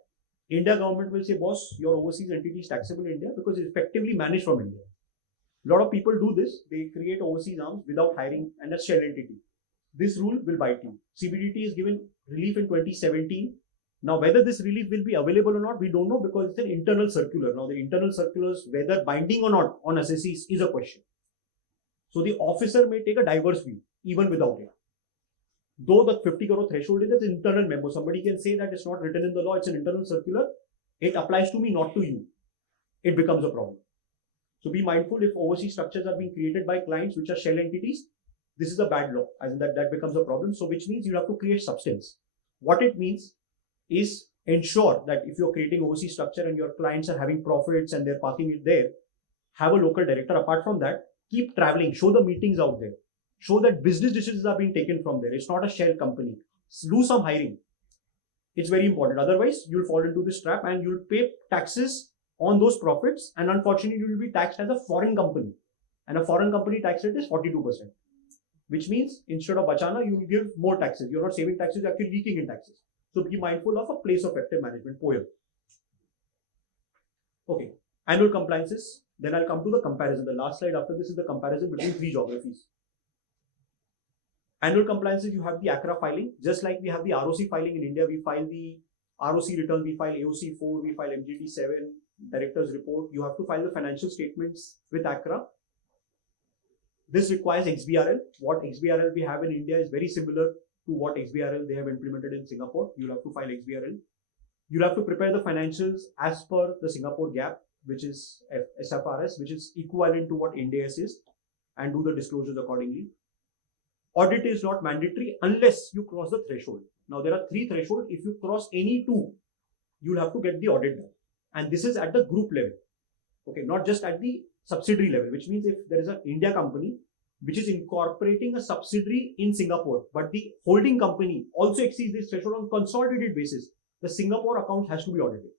India government will say, boss, your overseas entity is taxable in India because it's effectively managed from India. A lot of people do this. They create overseas arms without hiring and a shell entity. This rule will bite you. CBDT is given relief in 2017. Now, whether this relief will be available or not, we don't know because it's an internal circular. Now, the internal circulars, whether binding or not on assessees is a question. So the officer may take a diverse view, even without it. Though the 50 crore threshold is an internal memo, somebody can say that it's not written in the law, it's an internal circular. It applies to me, not to you. It becomes a problem. So be mindful if overseas structures are being created by clients which are shell entities. This is a bad law, as in that becomes a problem. So which means you have to create substance. What it means is ensure that if you're creating overseas structure and your clients are having profits and they're parking it there, have a local director. Apart from that, keep traveling, show the meetings out there, show that business decisions are being taken from there. It's not a shell company. Do some hiring. It's very important. Otherwise, you'll fall into this trap and you'll pay taxes on those profits, and unfortunately you will be taxed as a foreign company, and a foreign company tax rate is 42%, which means instead of bachana you will give more taxes. You're not saving taxes, you're actually leaking in taxes. So be mindful of a place of effective management poem. Okay, annual compliances. Then I'll come to the comparison. The last slide after this is the comparison between 3 geographies. Annual compliances, you have the ACRA filing. Just like we have the ROC filing in India, we file the ROC return, we file AOC 4, we file MGT 7, director's report. You have to file the financial statements with ACRA. This requires XBRL. What XBRL we have in India is very similar to what XBRL they have implemented in Singapore. You'll have to file XBRL. You'll have to prepare the financials as per the Singapore GAAP, which is SFRS, which is equivalent to what Ind AS is, and do the disclosures accordingly. Audit is not mandatory unless you cross the threshold. Now, there are 3 thresholds. If you cross any 2, you'll have to get the audit done. And this is at the group level. Okay, not just at the subsidiary level, which means if there is an India company which is incorporating a subsidiary in Singapore, but the holding company also exceeds this threshold on consolidated basis, the Singapore account has to be audited.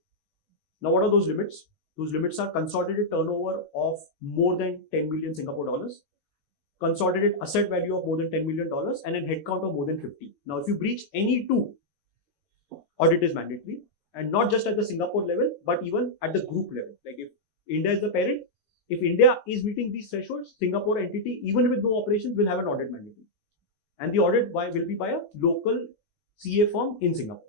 Now, what are those limits? Those limits are consolidated turnover of more than 10 million Singapore dollars, consolidated asset value of more than $10 million, and a headcount of more than 50. Now, if you breach any 2, audit is mandatory, and not just at the Singapore level, but even at the group level. Like if India is the parent, if India is meeting these thresholds, Singapore entity, even with no operations, will have an audit mandatory. And the audit will be by a local CA firm in Singapore.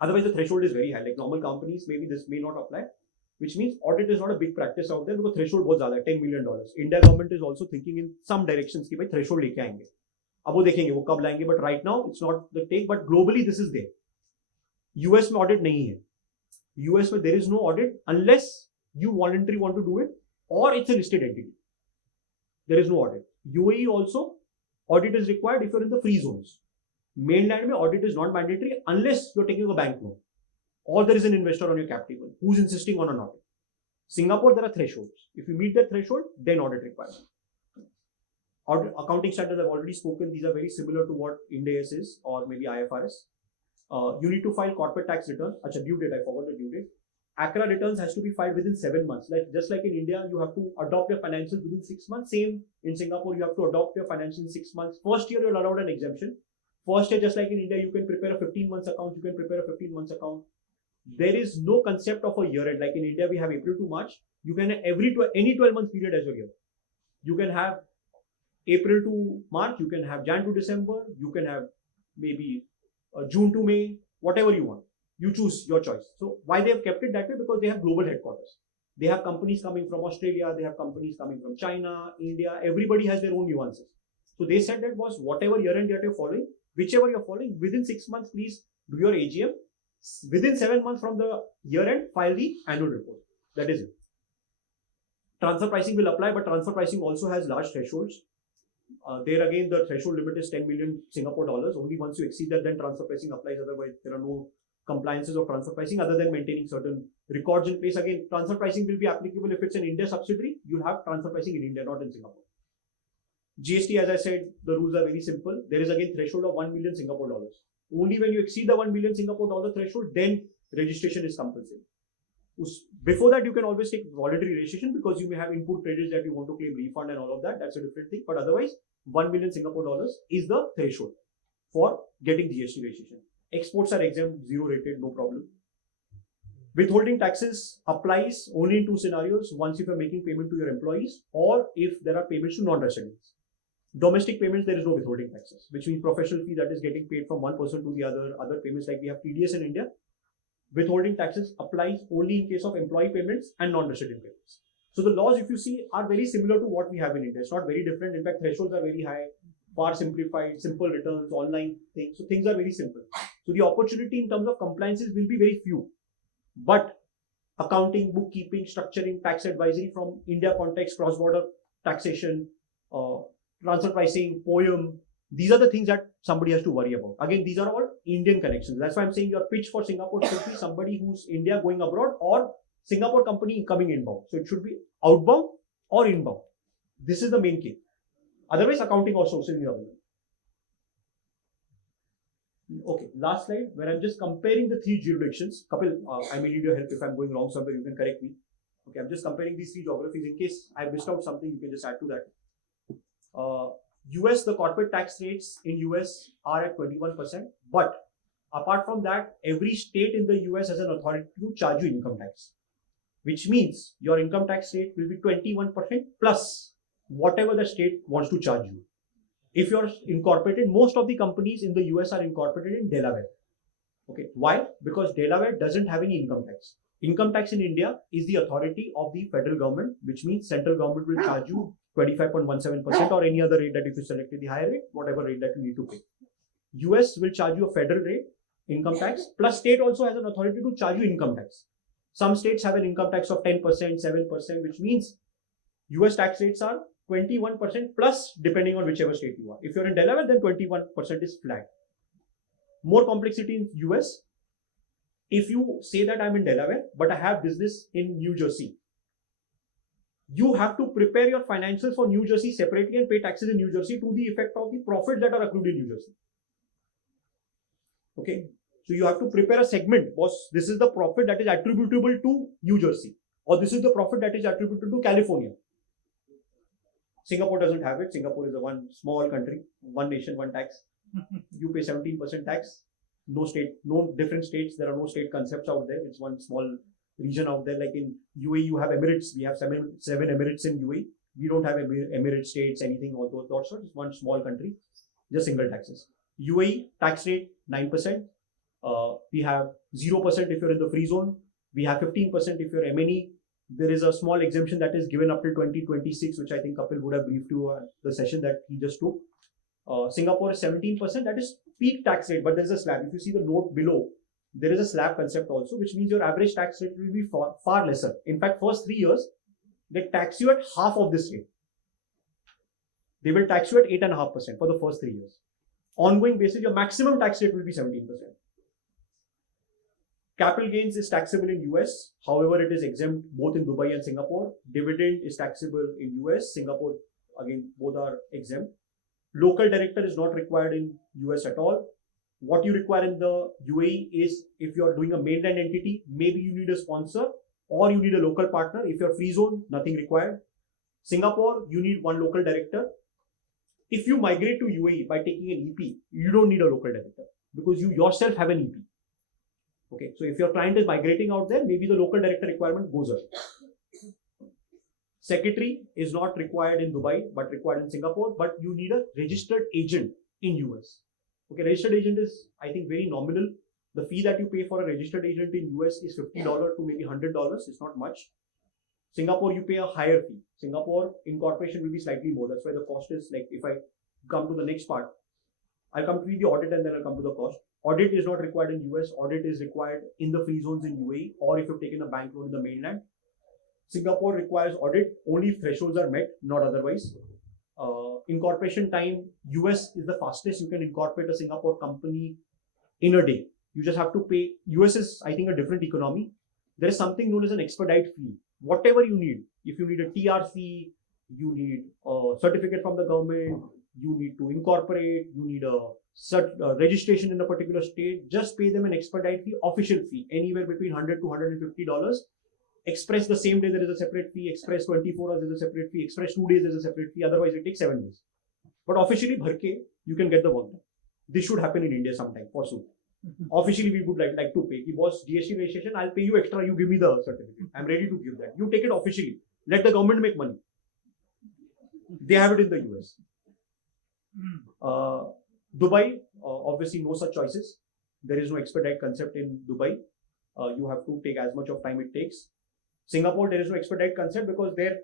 Otherwise, the threshold is very high. Like normal companies, maybe this may not apply, which means audit is not a big practice out there because threshold was $10 million. India government is also thinking in some directions कि भाई threshold लेके आएंगे. अब वो देखेंगे वो कब लाएंगे, but right now it's not the take. But globally this is there. US में audit नहीं है. US में there is no audit unless you voluntarily want to do it or it's a listed entity. There is no audit. UAE also audit is required if you're in the free zones. Mainland mein audit is not mandatory unless you're taking a bank loan or there is an investor on your cap table who's insisting on an audit. Singapore, there are thresholds. If you meet that threshold, then audit requirement. Accounting standards I've already spoken. These are very similar to what Ind AS is or maybe IFRS. You need to file corporate tax return. Achha, due date, I forgot the due date. ACRA returns has to be filed within 7 months. Just like in India, you have to adopt your financials within 6 months. Same in Singapore, you have to adopt your financials in 6 months. First year, you're allowed an exemption. First year, just like in India, you can prepare a 15 months account. You can prepare a 15 months account. There is no concept of a year end. Like in India, we have April to March. You can have any 12 months period as your year. You can have April to March. You can have Jan to December. You can have maybe June to May. Whatever you want. You choose your choice. So why they have kept it that way? Because they have global headquarters. They have companies coming from Australia. They have companies coming from China, India. Everybody has their own nuances. So they said that was whatever year end that you're following, whichever you're following, within 6 months, please do your AGM. Within 7 months from the year end, file the annual report. That is it. Transfer pricing will apply, but transfer pricing also has large thresholds. There again, the threshold limit is 10 million Singapore dollars. Only once you exceed that, then transfer pricing applies. Otherwise, there are no compliances of transfer pricing other than maintaining certain records in place. Again, transfer pricing will be applicable if it's an India subsidiary. You'll have transfer pricing in India, not in Singapore. GST, as I said, the rules are very simple. There is again threshold of 1 million Singapore dollars. Only when you exceed the 1 million Singapore dollar threshold, then registration is compulsory. Before that, you can always take voluntary registration because you may have input credits that you want to claim refund and all of that. That's a different thing. But otherwise, 1 million Singapore dollars is the threshold for getting GST registration. Exports are exempt, zero rated, no problem. Withholding taxes applies only in two scenarios. Once if you're making payment to your employees or if there are payments to non-residents. Domestic payments, there is no withholding taxes, which means professional fee that is getting paid from one person to the other payments like we have TDS in India. Withholding taxes applies only in case of employee payments and non-resident payments. So the laws, if you see, are very similar to what we have in India. It's not very different. In fact, thresholds are very high, far simplified, simple returns, online things. So things are very simple. So the opportunity in terms of compliances will be very few. But accounting, bookkeeping, structuring, tax advisory from India context, cross-border taxation, transfer pricing, POEM, these are the things that somebody has to worry about. Again, these are all Indian connections. That's why I'm saying your pitch for Singapore should be somebody who's India going abroad or Singapore company coming inbound. So it should be outbound or inbound. This is the main key. Otherwise, accounting or sourcing is available. Okay, last slide where I'm just comparing the three jurisdictions. Kapil, I may need your help if I'm going wrong somewhere. You can correct me. Okay, I'm just comparing these three geographies. In case I missed out something, you can just add to that. US, the corporate tax rates in US are at 21%. But apart from that, every state in the US has an authority to charge you income tax, which means your income tax rate will be 21% plus whatever the state wants to charge you. If you're incorporated, most of the companies in the US are incorporated in Delaware. Okay, why? Because Delaware doesn't have any income tax. Income tax in India is the authority of the federal government, which means central government will charge you 25.17% or any other rate that if you selected the higher rate, whatever rate that you need to pay. US will charge you a federal rate, income tax, plus state also has an authority to charge you income tax. Some states have an income tax of 10%, 7%, which means US tax rates are 21% plus depending on whichever state you are. If you're in Delaware, then 21% is flat. More complexity in US. If you say that I'm in Delaware, but I have business in New Jersey, you have to prepare your financials for New Jersey separately and pay taxes in New Jersey to the effect of the profits that are accrued in New Jersey. Okay, so you have to prepare a segment. Boss, this is the profit that is attributable to New Jersey, or this is the profit that is attributable to California. Singapore doesn't have it. Singapore is a one small country, one nation, one tax. You pay 17% tax. No state, no different states. There are no state concepts out there. It's one small region out there. Like in UAE, you have Emirates. We have seven Emirates in UAE. We don't have Emirate states, anything, all those sorts. It's one small country, just single taxes. UAE tax rate 9%. We have 0% if you're in the free zone. We have 15% if you're MNE. There is a small exemption that is given up till 2026, which I think Kapil would have briefed you the session that he just took. Singapore is 17%. That is peak tax rate, but there's a slab. If you see the note below, there is a slab concept also, which means your average tax rate will be far lesser. In fact, first 3 years, they tax you at half of this rate. They will tax you at 8.5% for the first 3 years. ongoing basis, your maximum tax rate will be 17%. Capital gains is taxable in US, however, it is exempt both in Dubai and Singapore. Dividend is taxable in US, Singapore, again, both are exempt. Local director is not required in US at all. What you require in the UAE is if you're doing a mainland entity, maybe you need a sponsor or you need a local partner. If you're free zone, nothing required. Singapore, you need one local director. If you migrate to UAE by taking an EP, you don't need a local director because you yourself have an EP. Okay, so if your client is migrating out there, maybe the local director requirement goes up. Secretary is not required in Dubai, but required in Singapore, but you need a registered agent in US. Okay, registered agent is, I think, very nominal. The fee that you pay for a registered agent in US is $50 to maybe $100. It's not much. Singapore, you pay a higher fee. Singapore incorporation will be slightly more. That's why the cost is like, if I come to the next part, I'll come to the audit and then I'll come to the cost. Audit is not required in US. Audit is required in the free zones in UAE or if you've taken a bank loan in the mainland. Singapore requires audit only if thresholds are met, not otherwise. Incorporation time, US is the fastest. You can incorporate a Singapore company in a day. You just have to pay. US is, I think, a different economy. There is something known as an expedite fee. Whatever you need, if you need a TRC, you need a certificate from the government, you need to incorporate, you need a registration in a particular state, just pay them an expedite fee, official fee, anywhere between $100 to $150. Express the same day there is a separate fee, express 24 hours there is a separate fee, express 2 days there is a separate fee, otherwise it takes 7 days. But officially, bharke, you can get the work done. This should happen in India sometime, for soon. Officially, we would like to pay. If boss GST registration, I'll pay you extra, you give me the certificate. I'm ready to give that. You take it officially. Let the government make money. They have it in the US. Dubai, obviously no such choices. There is no expedite concept in Dubai. You have to take as much of time it takes. Singapore, there is no expedite concept because their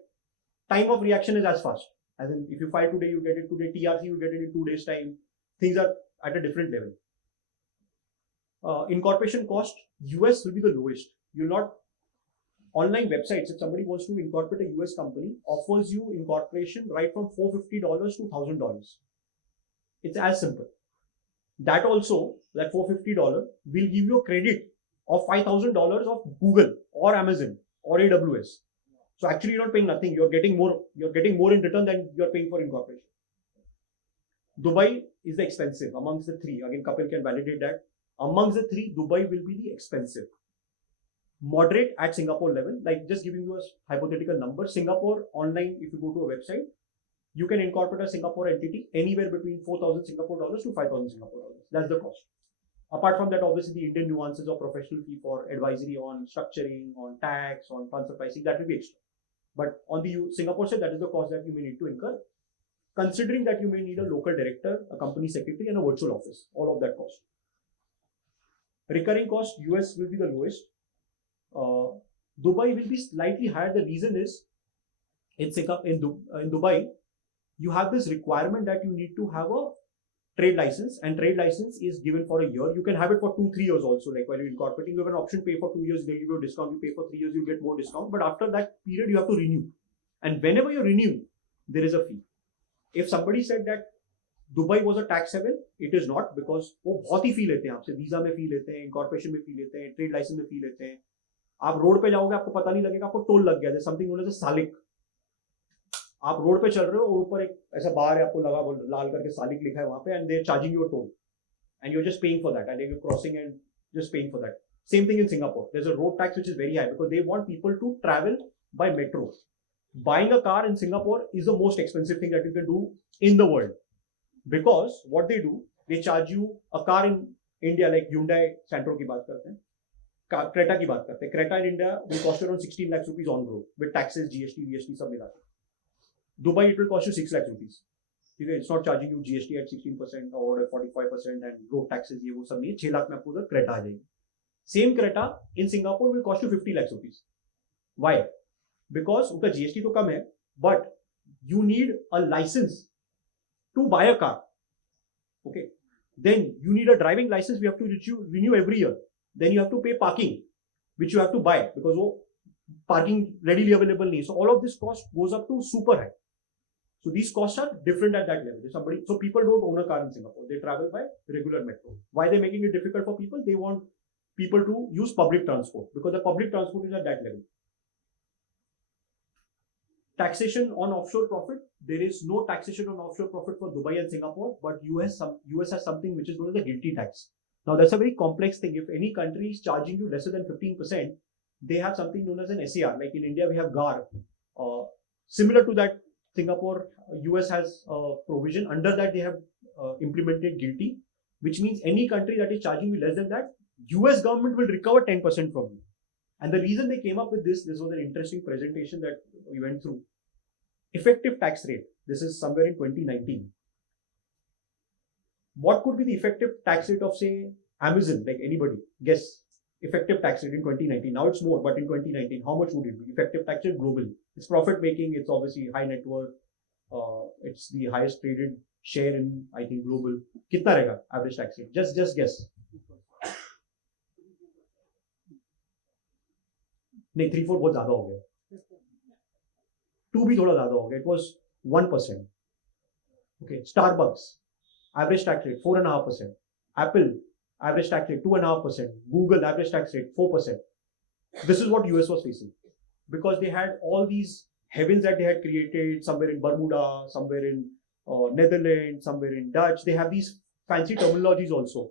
time of reaction is as fast. As in, if you file today, you get it today. TRC, you get it in 2 days' time. Things are at a different level. Incorporation cost, US will be the lowest. You'll not, online websites, if somebody wants to incorporate a US company, offers you incorporation right from $450 to $1,000. It's as simple. That also, that $450 will give you a credit of $5,000 of Google or Amazon or AWS. So actually you're not paying nothing. You're getting more in return than you're paying for incorporation. Dubai is the expensive amongst the three. Again, Kapil can validate that. Amongst the three, Dubai will be the expensive. Moderate at Singapore level, like just giving you a hypothetical number. Singapore online, if you go to a website, you can incorporate a Singapore entity anywhere between 4,000 Singapore dollars to 5,000 Singapore dollars. That's the cost. Apart from that, obviously the Indian nuances of professional fee for advisory on structuring, on tax, on transfer pricing, that will be extra. But on the Singapore side, that is the cost that you may need to incur. Considering that you may need a local director, a company secretary, and a virtual office, all of that cost. Recurring cost, US will be the lowest. Dubai will be slightly higher. The reason is in Dubai, you have this requirement that you need to have a trade license, and trade license is given for a year. You can have it for 2-3 years also. Like while you're incorporating, you have an option, pay for 2 years, they'll give you a discount. You pay for 3 years, you get more discount. But after that period, you have to renew. And whenever you renew, there is a fee. If somebody said that Dubai was a tax haven, it is not, because वो बहुत ही फी लेते हैं आपसे, visa में फी लेते हैं, incorporation में फी लेते हैं, ट्रेड लाइसेंस में फी लेते हैं. आप रोड पे जाओगे, आपको पता नहीं लगेगा, आपको टोल लग गया. Something known as a Salik. आप रोड पे चल रहे हो और ऊपर एक ऐसा बार है, आपको लगा लाल करके सालिक लिखा है वहां पे, and they are charging you a toll and you are just paying for that, and you are crossing and just paying for that. Same thing in Singapore. There's a road tax which is very high because they want people to travel by metro. Buying a car in Singapore is the most expensive thing that you can do in the world. Because what they do, they charge you a car in India, like Hyundai Santro की बात करते हैं, Creta की बात करते हैं. Creta in India will cost you around 16 lakhs rupees on road with taxes, GST, VST सब मिला के. Dubai it will cost you 6 lakhs rupees. It's not charging you GST at 16% or 45% and road taxes ये वो सब नहीं है. 6 लाख में आपको उधर Creta आ जाएगी. Same Creta in Singapore will cost you 50 lakhs rupees. Why? Because उनका GST तो कम है, but you need a license to buy a car. Okay. Then you need a driving license. We have to renew every year. Then you have to pay parking, which you have to buy because वो parking readily available नहीं. So all of this cost goes up to super high. So these costs are different at that level. If somebody, so people don't own a car in Singapore. They travel by regular metro. Why they're making it difficult for people? They want people to use public transport because the public transport is at that level. Taxation on offshore profit. There is no taxation on offshore profit for Dubai and Singapore, but US has something which is known as the guilty tax. Now that's a very complex thing. If any country is charging you lesser than 15%, they have something known as an SAR. Like in India, we have GAR. Similar to that, Singapore, US has a provision. Under that, they have implemented guilty, which means any country that is charging you less than that, US government will recover 10% from you. And the reason they came up with this was an interesting presentation that we went through. Effective tax rate. This is somewhere in 2019. What could be the effective tax rate of, say, Amazon? Like anybody, guess. Effective tax rate in 2019. Now it's more, but in 2019, how much would it be? Effective tax rate globally. It's profit making. It's obviously high net worth. It's the highest traded share in, I think, global. Kitna रहेगा average tax rate? Just guess. नहीं 3-4 बहुत ज़्यादा हो गया. 2 भी थोड़ा ज़्यादा हो गया. It was 1%. Okay, Starbucks average tax rate 4.5%. Apple average tax rate 2.5%. Google average tax rate 4%. This is what US was facing because they had all these heavens that they had created somewhere in Bermuda, somewhere in Netherlands, somewhere in Dutch. They have these fancy terminologies also.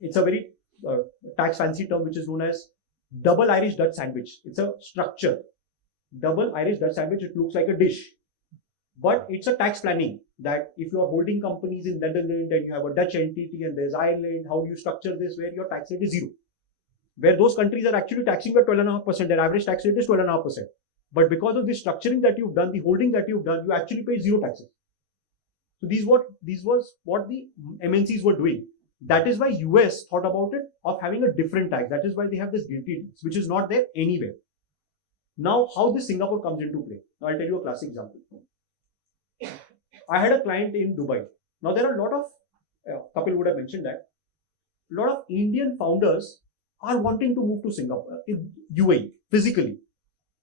It's a very tax fancy term which is known as double Irish Dutch sandwich. It's a structure. Double Irish Dutch sandwich. It looks like a dish. But it's a tax planning that if you are holding companies in Netherlands and you have a Dutch entity and there's Ireland, how do you structure this where your tax rate is 0? Where those countries are actually taxing at 12.5%, their average tax rate is 12.5%. But because of the structuring that you've done, the holding that you've done, you actually pay 0 taxes. So these was what the MNCs were doing. That is why US thought about it of having a different tax. That is why they have this guilty tax, which is not there anywhere. Now, how this Singapore comes into play? Now, I'll tell you a classic example. I had a client in Dubai. Now, there are a lot of, Kapil would have mentioned that, a lot of Indian founders are wanting to move to Singapore, UAE, physically.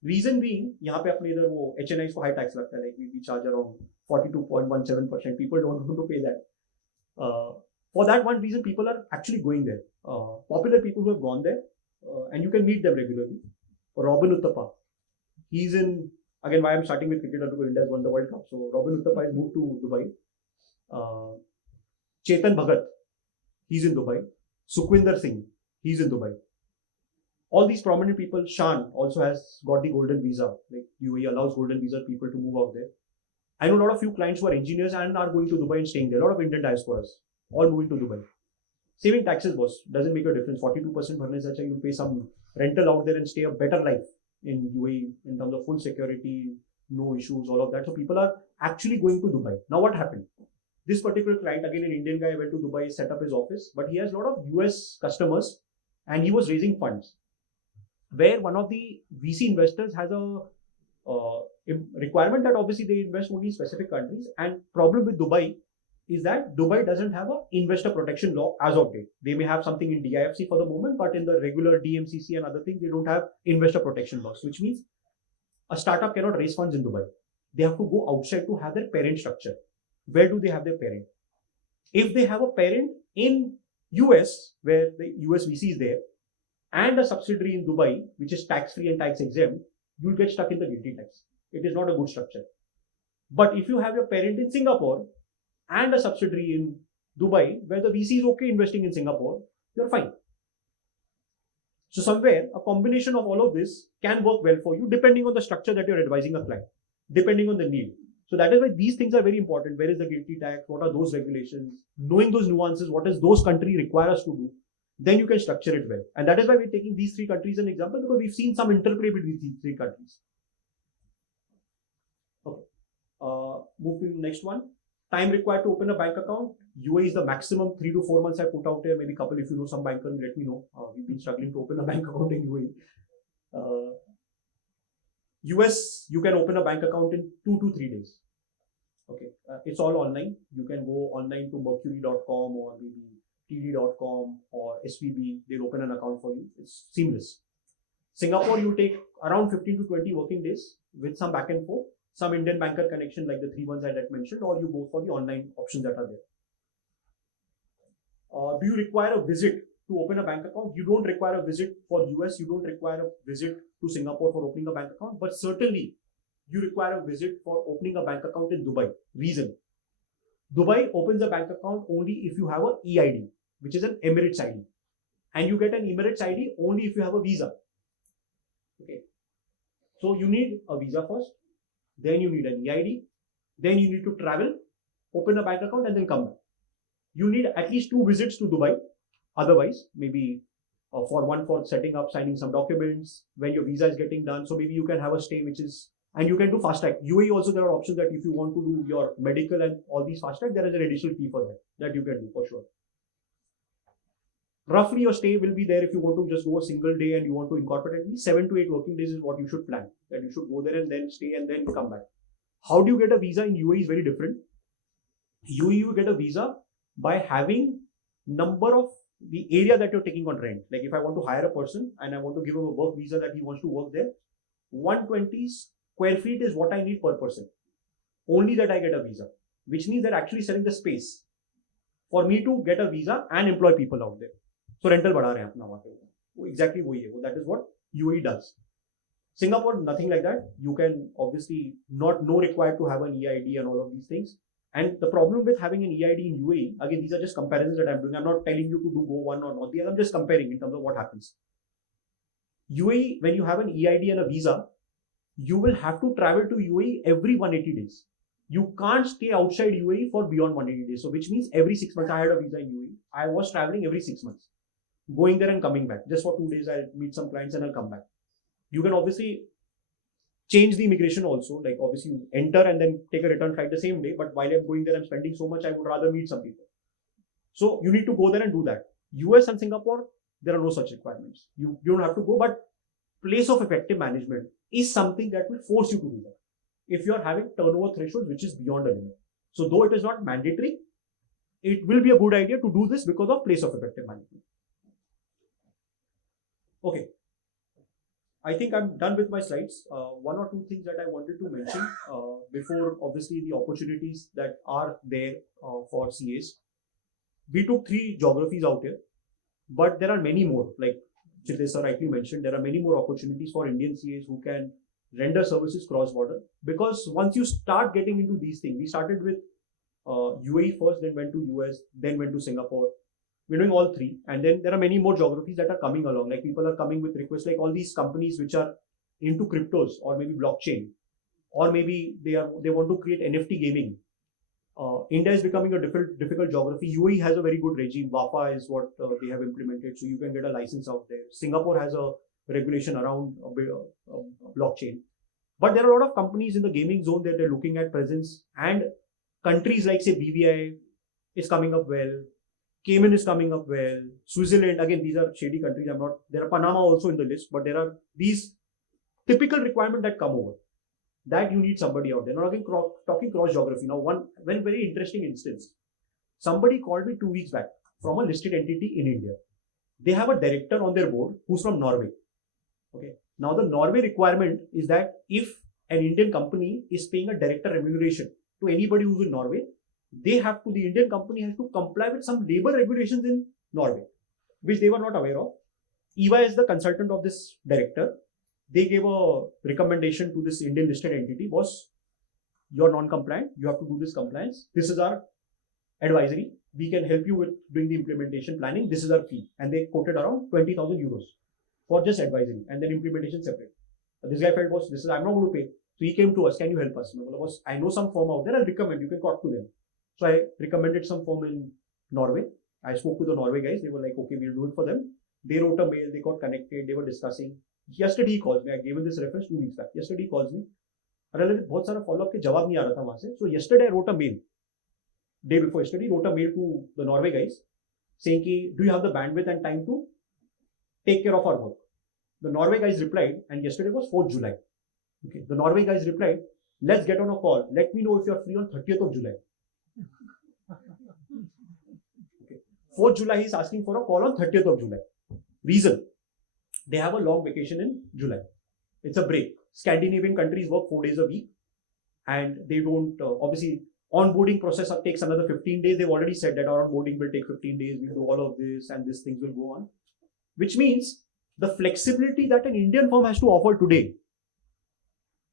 Reason being, यहाँ पे अपने इधर वो HNIs को high tax लगता है, like we charge around 42.17%. People don't want to pay that. For that one reason, people are actually going there. Popular people who have gone there, and you can meet them regularly. Robin Uthappa, he's in, again, why I'm starting with cricket because India has won the World Cup. So Robin Uthappa has moved to Dubai. Chetan Bhagat, he's in Dubai. Sukhwinder Singh, he's in Dubai. All these prominent people, Shan also has got the golden visa. Like UAE allows golden visa people to move out there. I know a lot of few clients who are engineers and are going to Dubai and staying there. A lot of Indian diasporas, all moving to Dubai. Saving taxes, boss, doesn't make a difference. 42% bharne se acha you pay some rental out there and stay a better life in UAE in terms of full security, no issues, all of that. So people are actually going to Dubai. Now what happened? This particular client, again an Indian guy, went to Dubai, set up his office, but he has a lot of US customers and he was raising funds. Where one of the VC investors has a requirement that obviously they invest only in specific countries, and problem with Dubai is that Dubai doesn't have an investor protection law as of date. They may have something in DIFC for the moment, but in the regular DMCC and other things, they don't have investor protection laws, which means a startup cannot raise funds in Dubai. They have to go outside to have their parent structure. Where do they have their parent? If they have a parent in US, where the US VC is there, and a subsidiary in Dubai, which is tax-free and tax-exempt, you'll get stuck in the guilty tax. It is not a good structure. But if you have your parent in Singapore and a subsidiary in Dubai, where the VC is okay investing in Singapore, you're fine. So somewhere, a combination of all of this can work well for you, depending on the structure that you're advising a client, depending on the need. So that is why these things are very important. Where is the guilty tax? What are those regulations? Knowing those nuances, what does those countries require us to do? Then you can structure it well. And that is why we're taking these 3 countries as an example, because we've seen some interplay between these 3 countries. Okay. Move to the next one. Time required to open a bank account. UAE is the maximum 3 to 4 months I put out here. Maybe couple, if you know some banker, let me know. We've been struggling to open a bank account in UAE. US, you can open a bank account in 2 to 3 days. Okay. It's all online. You can go online to mercury.com or maybe td.com or SVB, they'll open an account for you. It's seamless. Singapore, you take around 15 to 20 working days with some back and forth. some Indian banker connection like the three ones that I mentioned, or you go for the online options that are there. Do you require a visit to open a bank account? You don't require a visit for US, you don't require a visit to Singapore for opening a bank account, but certainly you require a visit for opening a bank account in Dubai. Reason: Dubai opens a bank account only if you have a EID, which is an Emirates ID. And you get an Emirates ID only if you have a visa. Okay. So you need a visa first, then you need an EID, then you need to travel, open a bank account, and then come back. You need at least 2 visits to Dubai. Otherwise, maybe for setting up, signing some documents, when your visa is getting done. So maybe you can have a stay, which is, and you can do fast track. UAE also, there are options that if you want to do your medical and all these fast track, there is an additional fee for that you can do for sure. Roughly your stay will be there if you want to just go a single day and you want to incorporate at least 7 to 8 working days is what you should plan. That you should go there and then stay and then come back. How do you get a visa in UAE is very different. UAE you get a visa by having number of the area that you're taking on rent. Like if I want to hire a person and I want to give him a work visa that he wants to work there, 120 square feet is what I need per person. Only that I get a visa, which means they're actually selling the space for me to get a visa and employ people out there. So rental बढ़ा रहे हैं अपना वहाँ पे. Exactly वही है. That is what UAE does. Singapore, nothing like that. You can obviously no required to have an EID and all of these things. And the problem with having an EID in UAE, again, these are just comparisons that I'm doing. I'm not telling you to do go one or not the other. I'm just comparing in terms of what happens. UAE, when you have an EID and a visa, you will have to travel to UAE every 180 days. You can't stay outside UAE for beyond 180 days. So which means every 6 months, I had a visa in UAE. I was traveling every 6 months, going there and coming back. Just for 2 days, I'll meet some clients and I'll come back. You can obviously change the immigration also. Like obviously you enter and then take a return flight the same day. But while I'm going there, I'm spending so much, I would rather meet some people. So you need to go there and do that. US and Singapore, there are no such requirements. You don't have to go, but place of effective management is something that will force you to do that. If you are having turnover thresholds, which is beyond a limit. So though it is not mandatory, it will be a good idea to do this because of place of effective management. Okay. I think I'm done with my slides. One or two things that I wanted to mention before obviously the opportunities that are there for CAs. We took 3 geographies out here, but there are many more. Like Chitresh sir rightly mentioned, there are many more opportunities for Indian CAs who can render services cross-border. Because once you start getting into these things, we started with UAE first, then went to US, then went to Singapore. We're doing all 3, and then there are many more geographies that are coming along. Like people are coming with requests, like all these companies which are into cryptos or maybe blockchain, or maybe they want to create NFT gaming. India is becoming a difficult geography. UAE has a very good regime. WAFA is what they have implemented, so you can get a license out there. Singapore has a regulation around blockchain, but there are a lot of companies in the gaming zone that they're looking at presence, and countries like say BVI is coming up well. Cayman is coming up well. Switzerland, again, these are shady countries. There are Panama also in the list, but there are these typical requirements that come over that you need somebody out there. Now, again, talking cross geography. Now, one very interesting instance. Somebody called me 2 weeks back from a listed entity in India. They have a director on their board who's from Norway. Okay. Now, the Norway requirement is that if an Indian company is paying a director remuneration to anybody who's in Norway, the Indian company has to comply with some labor regulations in Norway, which they were not aware of. EY is the consultant of this director. They gave a recommendation to this Indian listed entity, boss, you're non-compliant, you have to do this compliance. This is our advisory. We can help you with doing the implementation planning. This is our fee. And they quoted around 20,000 euros for just advisory and then implementation separate. This guy felt, boss, I'm not going to pay. So he came to us, can you help us? Boss, I know some firm out there, I'll recommend, you can talk to them. So I recommended some firm in Norway. I spoke to the Norway guys. They were like, okay, we'll do it for them. They wrote a mail. They got connected. They were discussing. Yesterday he calls me. I gave him this reference 2 weeks back. Yesterday he calls me. Lalit, बहुत सारा follow up के जवाब नहीं आ रहा था वहाँ से. So yesterday I wrote a mail. Day before yesterday, wrote a mail to the Norway guys saying कि do you have the bandwidth and time to take care of our work? The Norway guys replied, and yesterday was 4th July. Okay. The Norway guys replied, let's get on a call. Let me know if you're free on 30th of July. Okay. 4th July, he's asking for a call on 30th of July. Reason, they have a long vacation in July. It's a break. Scandinavian countries work 4 days a week. and they don't obviously onboarding process takes another 15 days. They've already said that our onboarding will take 15 days. We'll do all of this and these things will go on, which means the flexibility that an Indian firm has to offer today.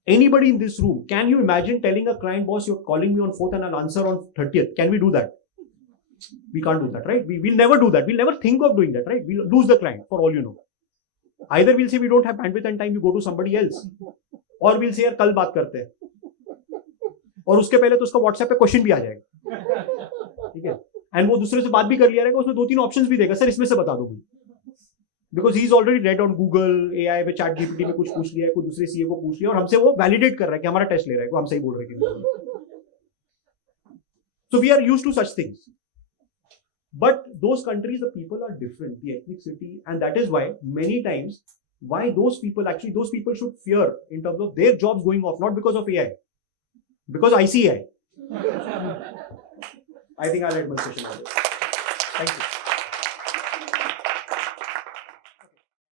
Anybody in this room, can you imagine telling a client, boss, you're calling me on 4th and I'll answer on 30th? Can we do that? We can't do that, right? We'll never do that. We'll never think of doing that, right? We'll lose the client for all you know. Either we'll say we don't have bandwidth and time, you go to somebody else. Or we'll say, यार कल बात करते हैं. और उसके पहले तो उसका WhatsApp पे क्वेश्चन भी आ जाएगा. ठीक है? And वो दूसरे से बात भी कर लिया रहेगा, उसमें 2-3 ऑप्शंस भी देगा. सर इसमें से बता दो मुझे. Because he's already read on Google, AI पे चैट जीपीटी में कुछ पूछ लिया है, कुछ दूसरे सीए को पूछ लिया और हमसे वो वैलिडेट कर रहा है कि हमारा टेस्ट ले रहा है, को हम सही बोल रहे हैं कि नहीं. So we are used to such things. But those countries, the people are different, the ethnicity, and that is why many times why those people should fear in terms of their jobs going off, not because of AI, because I see AI. I think I'll end my session on this. Thank you.